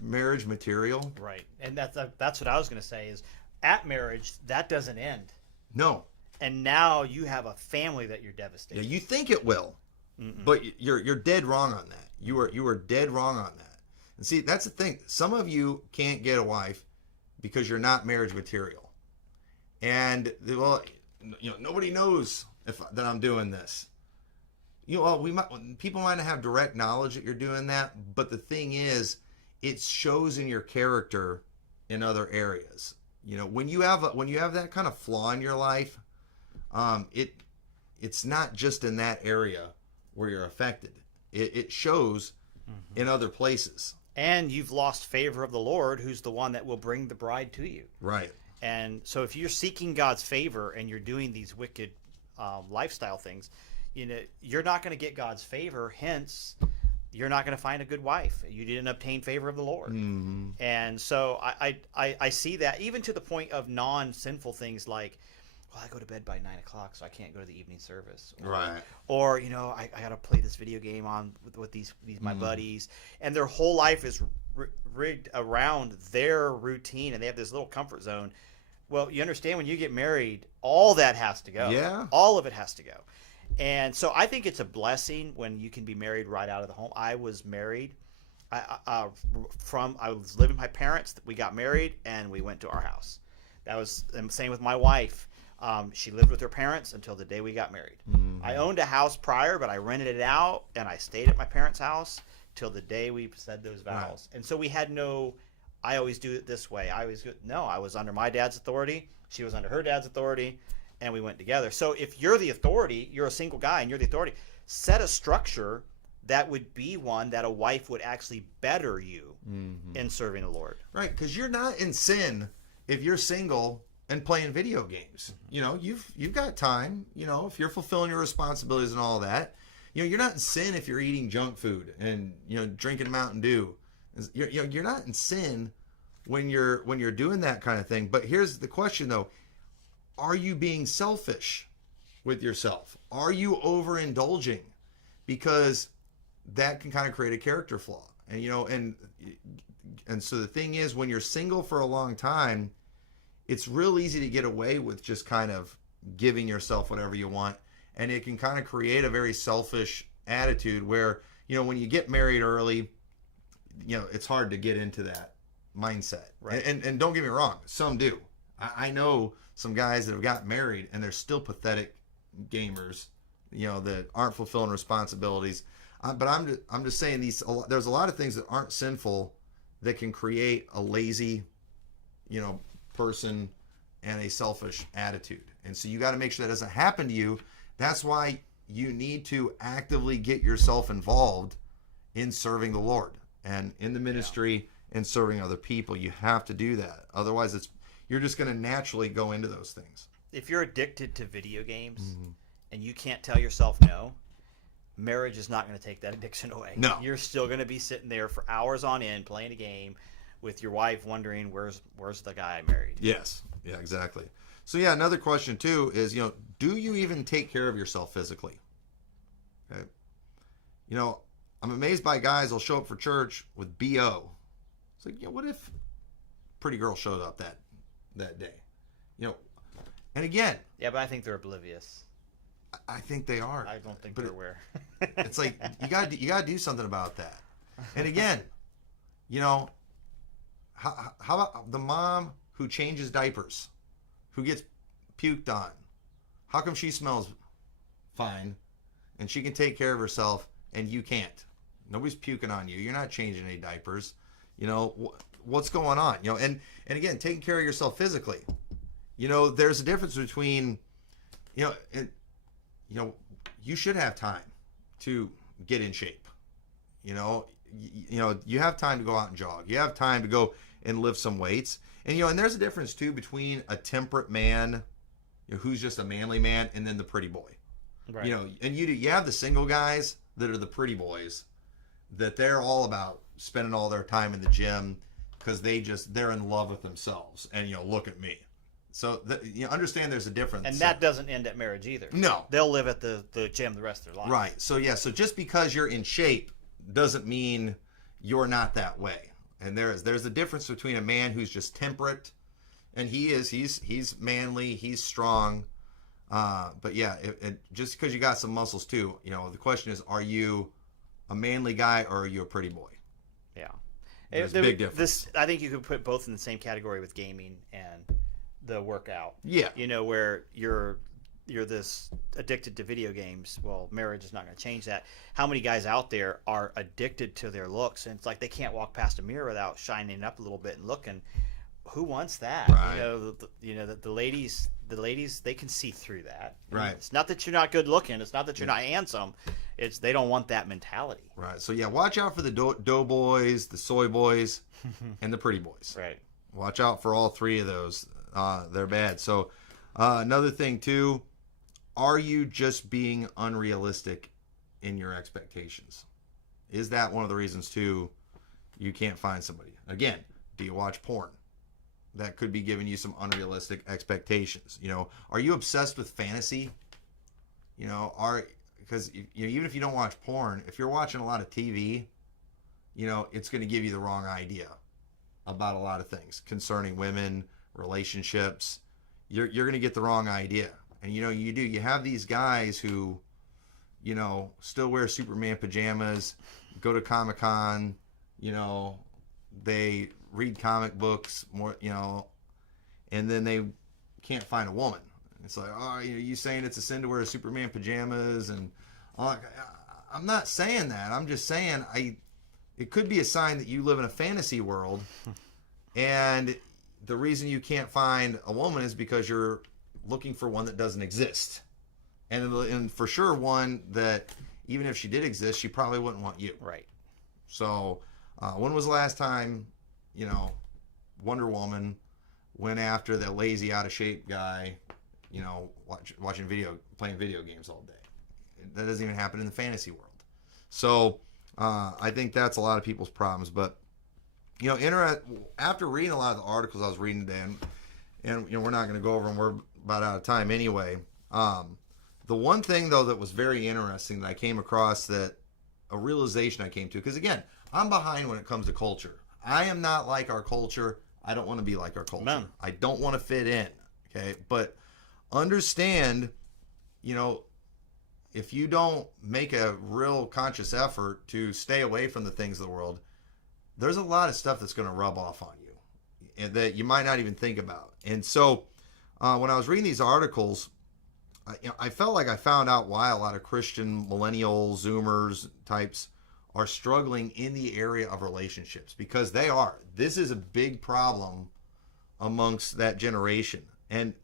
marriage material? Right. And that's what I was going to say is at marriage, that doesn't end. No. And now you have a family that you're devastating. Yeah, you think it will, but you're dead wrong on that. You are dead wrong on that. And see, that's the thing. Some of you can't get a wife because you're not marriage material. And well, nobody knows that I'm doing this. People might not have direct knowledge that you're doing that, but the thing is, it shows in your character in other areas. When you have that kind of flaw in your life, it's not just in that area where you're affected. It shows in other places. And you've lost favor of the Lord, who's the one that will bring the bride to you. Right. And so if you're seeking God's favor and you're doing these wicked lifestyle things, you're not going to get God's favor. Hence, you're not going to find a good wife. You didn't obtain favor of the Lord. Mm-hmm. And so I see that even to the point of non-sinful things like, well, I go to bed by 9 o'clock, so I can't go to the evening service. Right. Or I got to play this video game on with these my buddies, and their whole life is rigged around their routine, and they have this little comfort zone. Well, you understand when you get married, all that has to go. Yeah. All of it has to go. And so I think it's a blessing when you can be married right out of the home. I was married. I was living with my parents. We got married, and we went to our house. That was the same with my wife. She lived with her parents until the day we got married. Mm-hmm. I owned a house prior, but I rented it out, and I stayed at my parents' house till the day we said those vows. Right. And so we had no, I always do it this way. I was under my dad's authority. She was under her dad's authority, and we went together. So if you're the authority, you're a single guy, and you're the authority, set a structure that would be one that a wife would actually better you in serving the Lord. Right, because you're not in sin if you're single and playing video games. You've got time, if you're fulfilling your responsibilities and all that. You're not in sin if you're eating junk food and drinking Mountain Dew. You're not in sin when you're doing that kind of thing. But here's the question though. Are you being selfish with yourself? Are you overindulging? Because that can kind of create a character flaw. And and so the thing is, when you're single for a long time, it's real easy to get away with just kind of giving yourself whatever you want. And it can kind of create a very selfish attitude where, when you get married early, it's hard to get into that mindset. Right. And don't get me wrong, some do. I know some guys that have gotten married and they're still pathetic gamers, that aren't fulfilling responsibilities. But I'm just saying there's a lot of things that aren't sinful that can create a lazy, person and a selfish attitude. And so you got to make sure that doesn't happen to you. That's why you need to actively get yourself involved in serving the Lord and in the ministry and serving other people. You have to do that. Otherwise, you're just going to naturally go into those things. If you're addicted to video games and you can't tell yourself no, marriage is not going to take that addiction away. No. You're still going to be sitting there for hours on end playing a game with your wife wondering where's the guy I married. Yes. Yeah, exactly. So yeah, another question too is, do you even take care of yourself physically? Okay. I'm amazed by guys who'll show up for church with BO. It's like, what if pretty girl showed up that day? And again. Yeah, but I think they're oblivious. I think they are. I don't think they're aware. It's like, you gotta do something about that. And again, how about the mom who changes diapers, who gets puked on? How come she smells fine and she can take care of herself and you can't? Nobody's puking on you. You're not changing any diapers. What's going on? And again, taking care of yourself physically. there's a difference between, you should have time to get in shape. You have time to go out and jog. You have time to go and lift some weights. And there's a difference too between a temperate man, who's just a manly man, and then the pretty boy. Right. And you have the single guys that are the pretty boys, that they're all about spending all their time in the gym because they're in love with themselves. And look at me. So understand there's a difference. And that doesn't end at marriage either. No. They'll live at the gym the rest of their life. Right. So so just because you're in shape doesn't mean you're not that way. And there's a difference between a man who's just temperate, and he's manly, he's strong. But yeah, just because you got some muscles too, the question is, are you a manly guy or are you a pretty boy? Yeah. There's a big difference. I think you could put both in the same category with gaming and the workout. Yeah. Where you're this addicted to video games. Well, marriage is not going to change that. How many guys out there are addicted to their looks, and it's like they can't walk past a mirror without shining up a little bit and looking. Who wants that? Right. The ladies they can see through that. Right. It's not that you're not good looking. It's not that you're not handsome. It's they don't want that mentality. Right. So yeah, watch out for the dough boys, the soy boys, and the pretty boys. Right. Watch out for all three of those. They're bad. So another thing too, are you just being unrealistic in your expectations? Is that one of the reasons too you can't find somebody? Again, do you watch porn? That could be giving you some unrealistic expectations. Are you obsessed with fantasy? Because even if you don't watch porn, if you're watching a lot of TV, it's going to give you the wrong idea about a lot of things concerning women, relationships. You're going to get the wrong idea. And you have these guys who, still wear Superman pajamas, go to Comic-Con, they read comic books more, and then they can't find a woman. It's like, oh, you saying it's a sin to wear Superman pajamas? And I'm not saying that. I'm just saying it could be a sign that you live in a fantasy world, and the reason you can't find a woman is because you're looking for one that doesn't exist, and for sure one that even if she did exist, she probably wouldn't want you. Right. So when was the last time Wonder Woman went after the lazy, out of shape guy, playing video games all day? That doesn't even happen in the fantasy world. So I think that's a lot of people's problems. But after reading a lot of the articles I was reading today, and we're not going to go over them, we're about out of time anyway. The one thing though that was very interesting that I came across, that a realization I came to, because again, I'm behind when it comes to culture. I am not like our culture. I don't want to be like our culture. None. I don't want to fit in. Okay. But understand, if you don't make a real conscious effort to stay away from the things of the world, there's a lot of stuff that's going to rub off on you and that you might not even think about. And so when I was reading these articles, I felt like I found out why a lot of Christian millennials, Zoomers types are struggling in the area of relationships, because they are. This is a big problem amongst that generation. And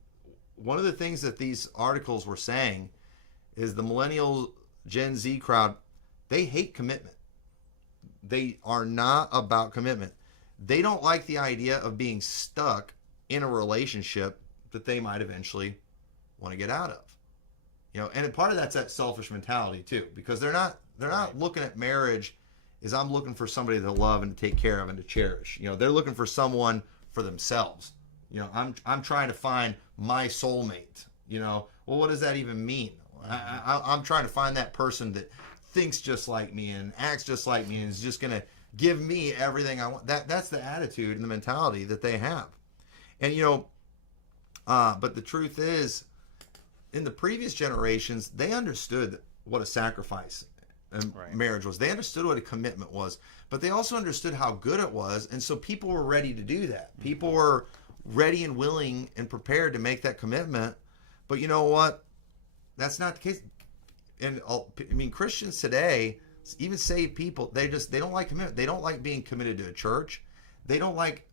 one of the things that these articles were saying is the millennial Gen Z crowd, they hate commitment. They are not about commitment. They don't like the idea of being stuck in a relationship that they might eventually want to get out of. And part of that's that selfish mentality too, because they're not looking at marriage as I'm looking for somebody to love and to take care of and to cherish. They're looking for someone for themselves. I'm trying to find my soulmate. Well, what does that even mean? I'm trying to find that person that thinks just like me and acts just like me and is just going to give me everything I want. That's the attitude and the mentality that they have. And but the truth is, in the previous generations, they understood what a sacrifice and marriage was. They understood what a commitment was, but they also understood how good it was. And so people were ready to do that. People were ready and willing and prepared to make that commitment. But you know what? That's not the case. And Christians today, even saved people, they don't like commitment. They don't like being committed to a church. They don't like,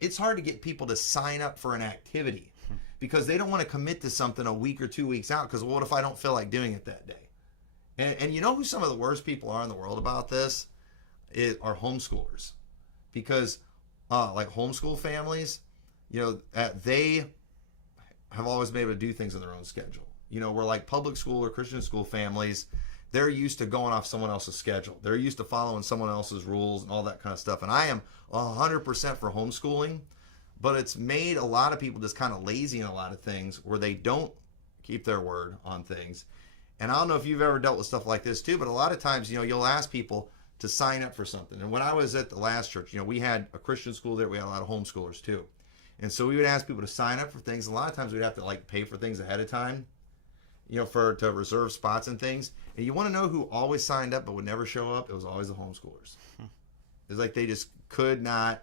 it's hard to get people to sign up for an activity, because they don't want to commit to something a week or 2 weeks out, because what if I don't feel like doing it that day? And you know who some of the worst people are in the world about this are homeschoolers, because like homeschool families, they have always been able to do things on their own schedule. Where like public school or Christian school families, they're used to going off someone else's schedule. They're used to following someone else's rules and all that kind of stuff. And I am 100% for homeschooling, but it's made a lot of people just kind of lazy in a lot of things where they don't keep their word on things. And I don't know if you've ever dealt with stuff like this too, but a lot of times, you'll ask people to sign up for something. And when I was at the last church, we had a Christian school there. We had a lot of homeschoolers too. And so we would ask people to sign up for things. A lot of times we'd have to like pay for things ahead of time, to reserve spots and things. And you want to know who always signed up but would never show up? It was always the homeschoolers. It's like they just could not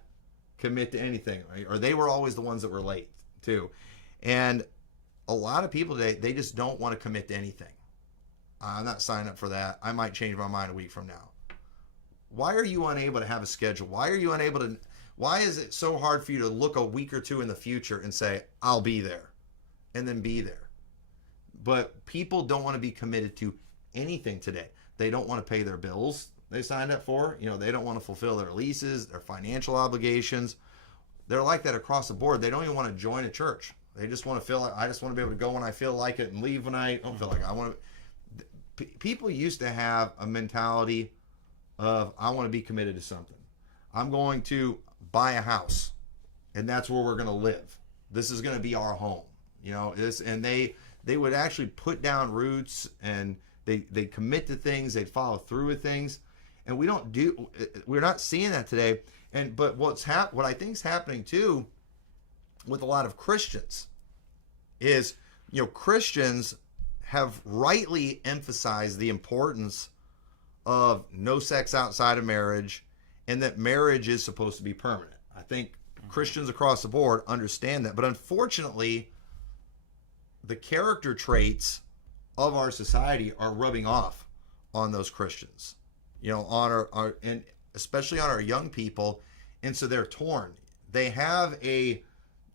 commit to anything, right? Or they were always the ones that were late too. And a lot of people today, they just don't want to commit to anything. I'm not signing up for that. I might change my mind a week from now. Why are you unable to have a schedule? Why is it so hard for you to look a week or two in the future and say, I'll be there, and then be there? But people don't want to be committed to anything today. They don't want to pay their bills they signed up for. They don't want to fulfill their leases, their financial obligations. They're like that across the board. They don't even want to join a church. They just want to feel like, I just want to be able to go when I feel like it and leave when I don't feel like it. I want to. People used to have a mentality of, I want to be committed to something. I'm going to buy a house, and that's where we're going to live. This is going to be our home. And they would actually put down roots, and they commit to things. They'd follow through with things, and we're not seeing that today. But what I think is happening too with a lot of Christians is, Christians have rightly emphasized the importance of no sex outside of marriage, and that marriage is supposed to be permanent. I think Christians across the board understand that, but unfortunately, the character traits of our society are rubbing off on those Christians, on our and especially on our young people. And so they're torn. They have a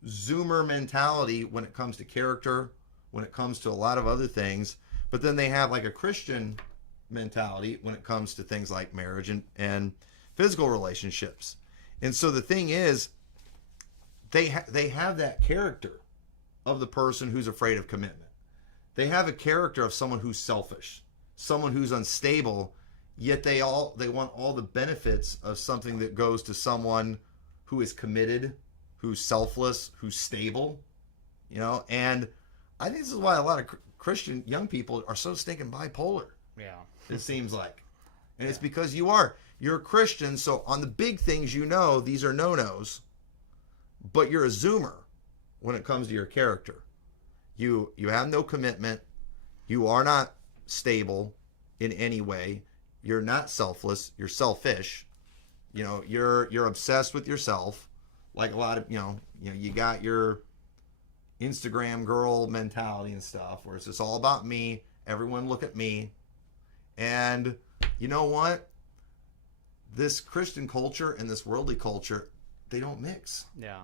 Zoomer mentality when it comes to character, when it comes to a lot of other things, but then they have like a Christian mentality when it comes to things like marriage and physical relationships. And so the thing is, they have that character of the person who's afraid of commitment. They have a character of someone who's selfish, someone who's unstable, yet they want all the benefits of something that goes to someone who is committed, who's selfless, who's stable, and I think this is why a lot of Christian young people are so stinking bipolar. Yeah. It seems like. And it's because you're a Christian, so on the big things, these are no-nos, but you're a Zoomer when it comes to your character. You have no commitment. You are not stable in any way. You're not selfless. You're selfish. You're obsessed with yourself. Like a lot of, you got your Instagram girl mentality and stuff where it's just all about me. Everyone look at me. And you know what? This Christian culture and this worldly culture, they don't mix. Yeah.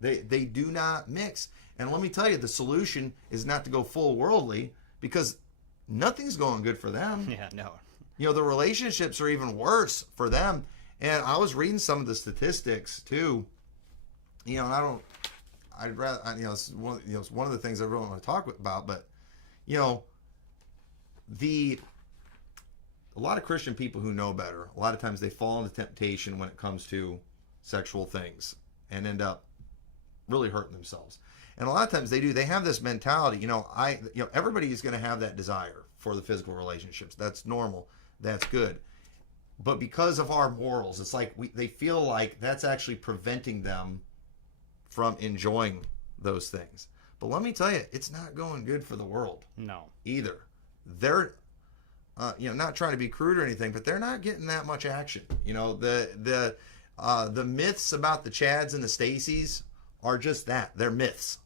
They do not mix. And let me tell you, the solution is not to go full worldly, because nothing's going good for them. Yeah, no. The relationships are even worse for them. And I was reading some of the statistics too. And I'd rather, it's one of the things I really want to talk about, but a lot of Christian people who know better, a lot of times they fall into temptation when it comes to sexual things and end up really hurting themselves. And a lot of times they have this mentality, everybody is going to have that desire for the physical relationships. That's normal. That's good. But because of our morals, it's like they feel like that's actually preventing them from enjoying those things. But let me tell you, it's not going good for the world. No. Either. They're not trying to be crude or anything, but they're not getting that much action. The myths about the Chads and the Stacys are just that. They're myths.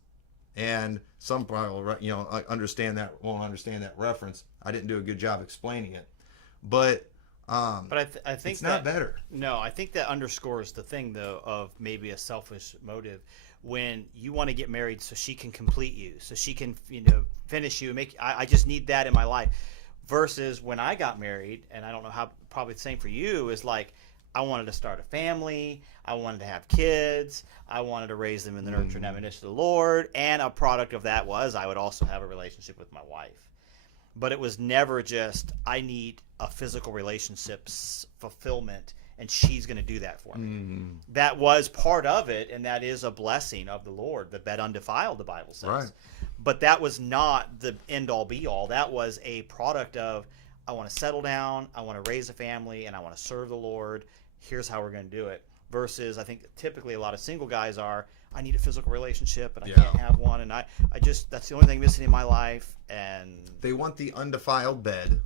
And some probably won't understand that reference. I didn't do a good job explaining it. But But I think it's not better. No, I think that underscores the thing, though, of maybe a selfish motive. When you want to get married so she can complete you, so she can, finish you, I just need that in my life. Versus when I got married, and I don't know how, probably the same for you, is like, I wanted to start a family, I wanted to have kids, I wanted to raise them in the nurture and admonition of the Lord, and a product of that was I would also have a relationship with my wife. But it was never just, I need a physical relationship's fulfillment, and she's going to do that for me. That was part of it, and that is a blessing of the Lord, the bed undefiled, the Bible says. Right. But that was not the end-all, be-all. That was a product of, I want to settle down, I want to raise a family, and I want to serve the Lord. Here's how we're going to do it. Versus, I think typically a lot of single guys are, I need a physical relationship, and I can't have one, and I just, that's the only thing missing in my life. And they want the undefiled bed,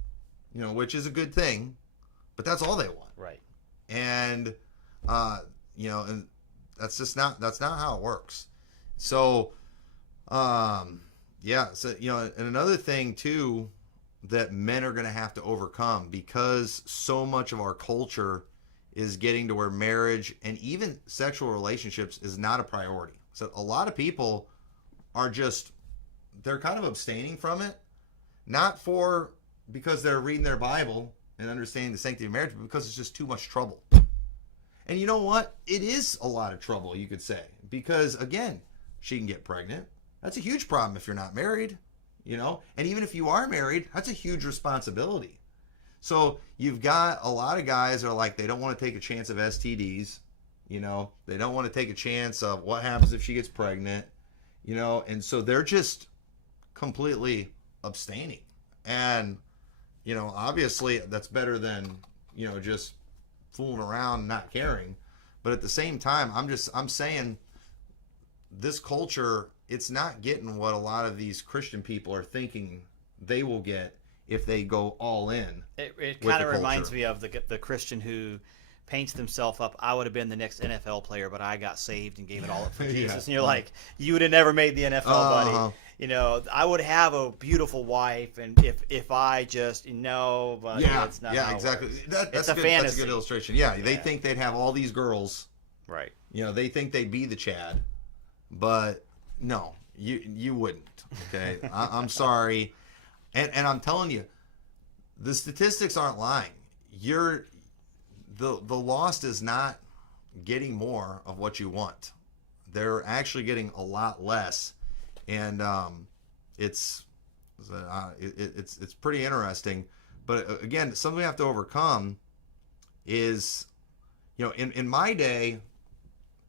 which is a good thing, but that's all they want. Right. And, and that's not how it works. So, and another thing too, that men are going to have to overcome, because so much of our culture is getting to where marriage and even sexual relationships is not a priority. So a lot of people are they're kind of abstaining from it, not because they're reading their Bible and understanding the sanctity of marriage, but because it's just too much trouble. And you know what? It is a lot of trouble, you could say, because again, she can get pregnant. That's a huge problem if you're not married, and even if you are married, that's a huge responsibility. So you've got a lot of guys are like, they don't want to take a chance of STDs, they don't want to take a chance of what happens if she gets pregnant, and so they're just completely abstaining. And, obviously that's better than, just fooling around and not caring. But at the same time, I'm saying this culture, it's not getting what a lot of these Christian people are thinking they will get if they go all in. It kind of reminds me of the Christian who paints themselves up. I would have been the next NFL player, but I got saved and gave it all up for Jesus. And you're like, you would have never made the NFL, buddy. I would have a beautiful wife, and if I just but it's not. Yeah, exactly. That's a fantasy. That's a good illustration. Yeah, they think they'd have all these girls. Right. They think they'd be the Chad, but no, you wouldn't. Okay, I'm sorry. And I'm telling you, the statistics aren't lying. The lost is not getting more of what you want. They're actually getting a lot less, and it's pretty interesting. But again, something we have to overcome is, in my day,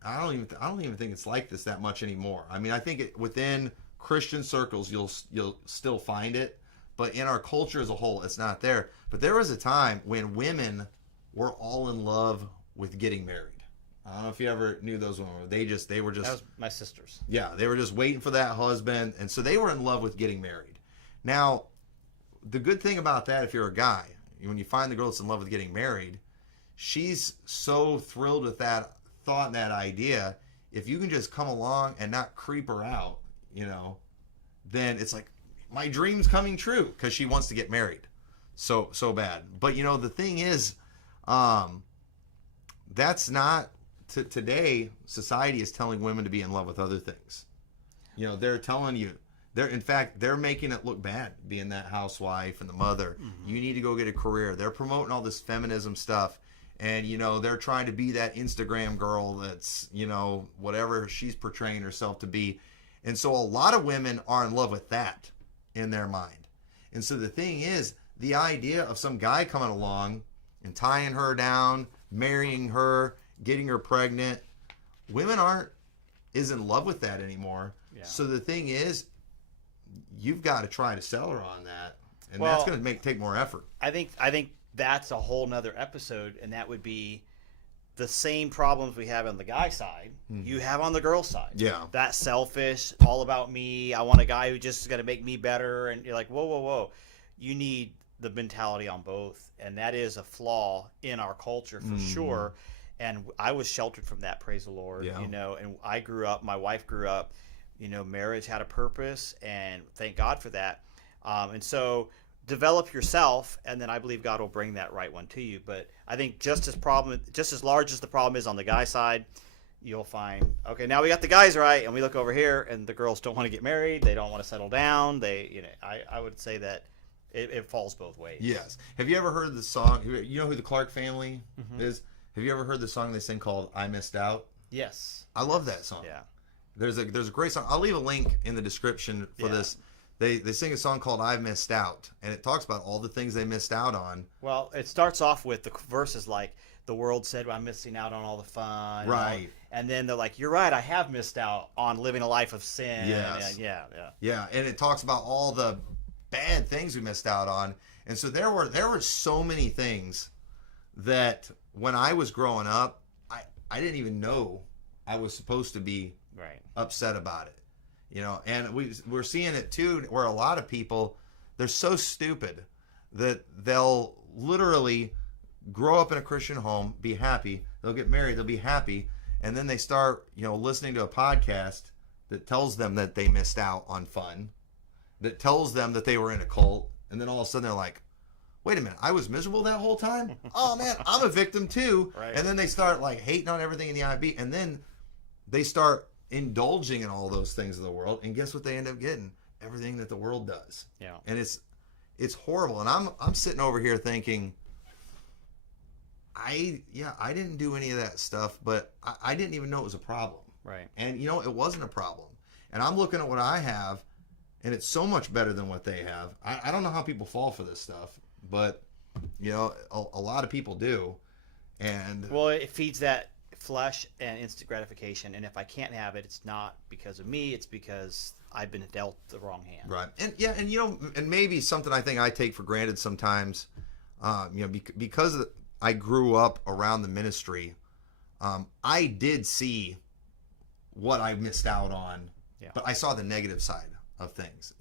I don't even think it's like this that much anymore. I mean, I think within Christian circles you'll still find it. But in our culture as a whole, it's not there. But there was a time when women were all in love with getting married. I don't know if you ever knew those women. They were just. That was my sisters. Yeah, they were just waiting for that husband, and so they were in love with getting married. Now, the good thing about that, if you're a guy, when you find the girl that's in love with getting married, she's so thrilled with that thought and that idea. If you can just come along and not creep her out, then it's like, my dream's coming true, because she wants to get married so bad. But the thing is, that's not today. Society is telling women to be in love with other things. They're telling you, they're making it look bad being that housewife and the mother. You need to go get a career. They're promoting all this feminism stuff, and they're trying to be that Instagram girl that's whatever she's portraying herself to be. And so a lot of women are in love with that in their mind. And so the thing is, the idea of some guy coming along and tying her down, marrying her, getting her pregnant, women aren't in love with that anymore. Yeah. So the thing is, you've got to try to sell her on that, and that's going to take more effort. I think that's a whole nother episode, and that would be the same problems we have on the guy side, you have on the girl side. Yeah. That selfish, all about me. I want a guy who just is going to make me better. And you're like, whoa. You need the mentality on both. And that is a flaw in our culture for sure. And I was sheltered from that, praise the Lord. Yeah. And I grew up, my wife grew up, marriage had a purpose, and thank God for that. And so develop yourself, and then I believe God will bring that right one to you. But I think just as large as the problem is on the guy side, you'll find, okay, now we got the guys right, and we look over here, and the girls don't want to get married, they don't want to settle down. I would say that it falls both ways. Yes. Have you ever heard the song? You know who the Clark family is? Have you ever heard the song they sing called "I Missed Out"? Yes. I love that song. Yeah. There's a great song. I'll leave a link in the description for this. They sing a song called "I Missed Out," and it talks about all the things they missed out on. Well, it starts off with the verses like, the world said, well, I'm missing out on all the fun. Right. And then they're like, you're right, I have missed out on living a life of sin. Yes. Yeah. And it talks about all the bad things we missed out on. And so there were so many things that when I was growing up, I didn't even know I was supposed to be upset about it. And we're seeing it too, where a lot of people, they're so stupid that they'll literally grow up in a Christian home, be happy, they'll get married, they'll be happy, and then they start, listening to a podcast that tells them that they missed out on fun, that tells them that they were in a cult, and then all of a sudden they're like, wait a minute, I was miserable that whole time? Oh man, I'm a victim too. Right. And then they start like hating on everything in the IB, and then they start indulging in all those things of the world, and guess what they end up getting? Everything that the world does. Yeah. And it's horrible. And I'm sitting over here thinking, I didn't do any of that stuff, but I didn't even know it was a problem. Right. And it wasn't a problem. And I'm looking at what I have, and it's so much better than what they have. I don't know how people fall for this stuff, but a lot of people do. And well, it feeds that flesh and instant gratification, and if I can't have it, it's not because of me, it's because I've been dealt the wrong hand. Right. And maybe something I think I take for granted sometimes, because I grew up around the ministry, I did see what I missed out on, but I saw the negative side of things.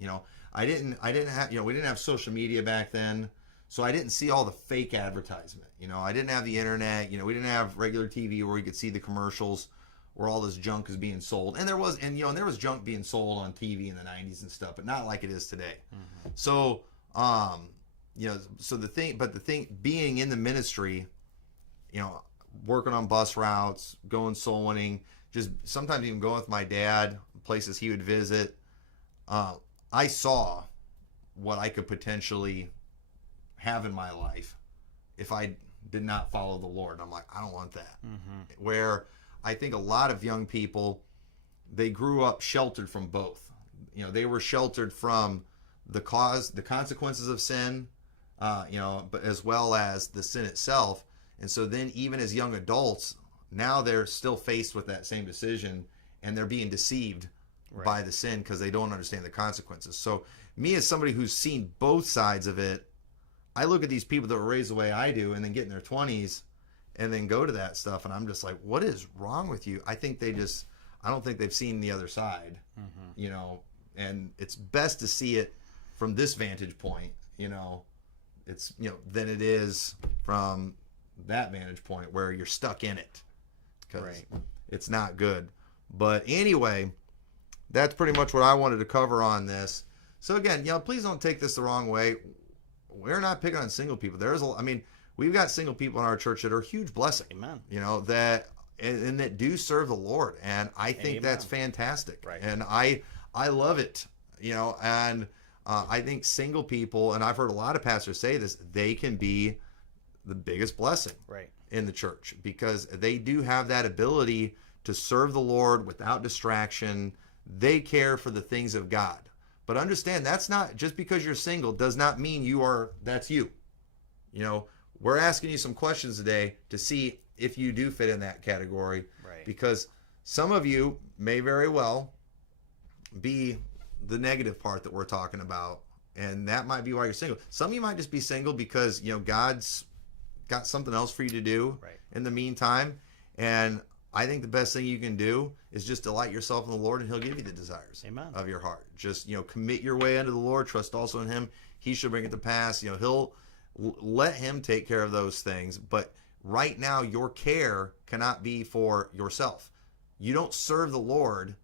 I didn't have, we didn't have social media back then. So I didn't see all the fake advertisement. I didn't have the internet. We didn't have regular TV where you could see the commercials where all this junk is being sold. And there was junk being sold on TV in the 90s and stuff, but not like it is today. Mm-hmm. So, the thing being in the ministry, working on bus routes, going soul winning, just sometimes even going with my dad, places he would visit, I saw what I could potentially have in my life if I did not follow the Lord. I'm like, I don't want that. Mm-hmm. Where I think a lot of young people, they grew up sheltered from both. They were sheltered from the consequences of sin, but as well as the sin itself. And so then even as young adults, now they're still faced with that same decision, and they're being deceived by the sin because they don't understand the consequences. So me, as somebody who's seen both sides of it, I look at these people that were raised the way I do and then get in their 20s and then go to that stuff, and I'm just like, what is wrong with you? I don't think they've seen the other side, and it's best to see it from this vantage point, it's, than it is from that vantage point where you're stuck in it, because it's not good. But anyway, that's pretty much what I wanted to cover on this. So again, please don't take this the wrong way. We're not picking on single people. We've got single people in our church that are a huge blessing. Amen. That do serve the Lord, and I think that's fantastic. Right. And I love it. And I think single people, and I've heard a lot of pastors say this, they can be the biggest blessing in the church, because they do have that ability to serve the Lord without distraction. They care for the things of God. But understand, that's not, just because you're single does not mean that's you. We're asking you some questions today to see if you do fit in that category. Right. Because some of you may very well be the negative part that we're talking about, and that might be why you're single. Some of you might just be single because, God's got something else for you to do in the meantime. And I think the best thing you can do is just delight yourself in the Lord, and He'll give you the desires of your heart. Just, commit your way unto the Lord, trust also in Him. He shall bring it to pass. He'll let Him take care of those things. But right now, your care cannot be for yourself. You don't serve the Lord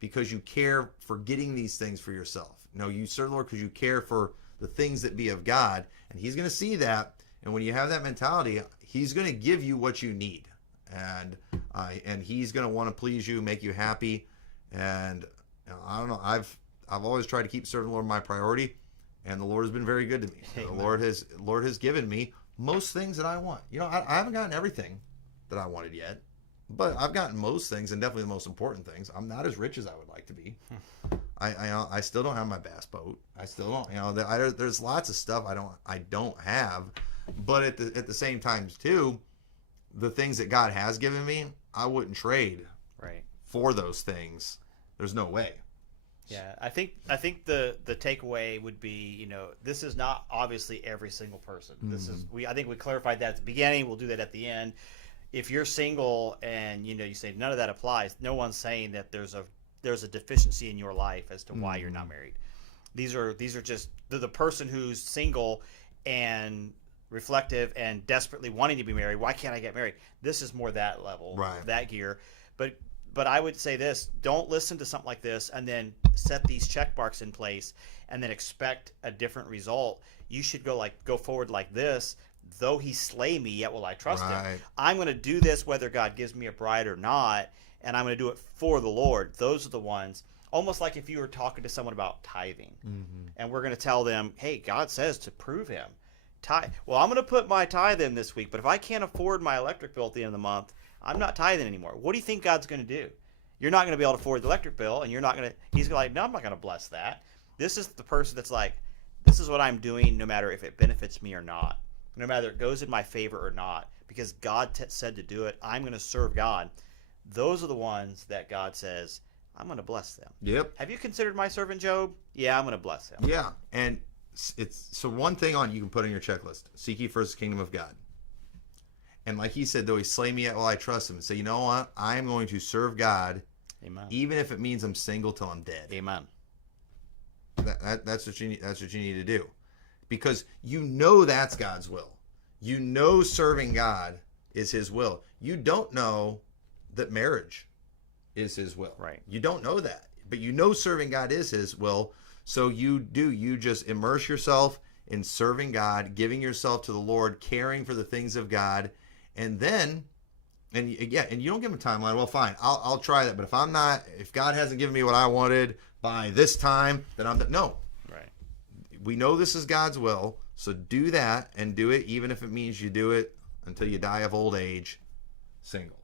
because you care for getting these things for yourself. No, you serve the Lord because you care for the things that be of God. And he's going to see that. And when you have that mentality, he's going to give you what you need. And he's going to want to please you, make you happy. And I don't know, I've always tried to keep serving the Lord my priority, and the Lord has been very good to me. Amen. The Lord has given me most things that I want. I haven't gotten everything that I wanted yet, but I've gotten most things, and definitely the most important things. I'm not as rich as I would like to be. I still don't have my bass boat. I still don't. There's lots of stuff I don't have, but at the same time too, the things that God has given me, I wouldn't trade for those things. There's no way. Yeah, I think the takeaway would be, this is not obviously every single person. This is I think we clarified that at the beginning. We'll do that at the end. If you're single and you say none of that applies, no one's saying that there's a deficiency in your life as to why you're not married. These are just the person who's single and reflective and desperately wanting to be married. Why can't I get married? This is more that level, that gear. But I would say this: don't listen to something like this and then set these check marks in place and then expect a different result. You should go forward like this. Though he slay me, yet will I trust him. I'm going to do this whether God gives me a bride or not, and I'm going to do it for the Lord. Those are the ones. Almost like if you were talking to someone about tithing, and we're going to tell them, hey, God says to prove him. Well, I'm going to put my tithe in this week, but if I can't afford my electric bill at the end of the month, I'm not tithing anymore. What do you think God's going to do? You're not going to be able to afford the electric bill, and he's going to no, I'm not going to bless that. This is the person that's like, this is what I'm doing no matter if it benefits me or not, no matter it goes in my favor or not, because God said to do it. I'm going to serve God. Those are the ones that God says, I'm going to bless them. Yep. Have you considered my servant Job? Yeah, I'm going to bless him. Yeah, and so one thing you can put on your checklist: seek ye first the kingdom of God. And like he said, though he slay me, yet will I trust him. And say, you know what? I am going to serve God, even if it means I'm single till I'm dead. Amen. That's what you need. That's what you need to do, because that's God's will. Serving God is His will. You don't know that marriage is His will. Right. You don't know that, but serving God is His will. So you just immerse yourself in serving God, giving yourself to the Lord, caring for the things of God. And then, and you don't give him a timeline. Well, fine, I'll try that. But if God hasn't given me what I wanted by this time, then no. Right. We know this is God's will, so do that and do it, even if it means you do it until you die of old age, single.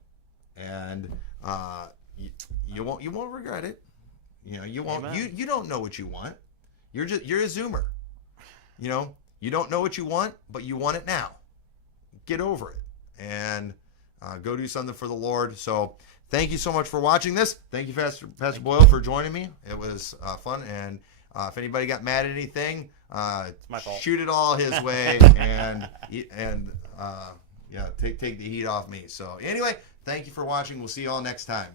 And you won't regret it. You won't. Amen. You don't know what you want. You're a Zoomer. You don't know what you want, but you want it now. Get over it and go do something for the Lord. So thank you so much for watching this. Thank you, Pastor Boyle, for joining me. It was fun. And if anybody got mad at anything, it's my fault. Shoot it all his way and take the heat off me. So anyway, thank you for watching. We'll see you all next time.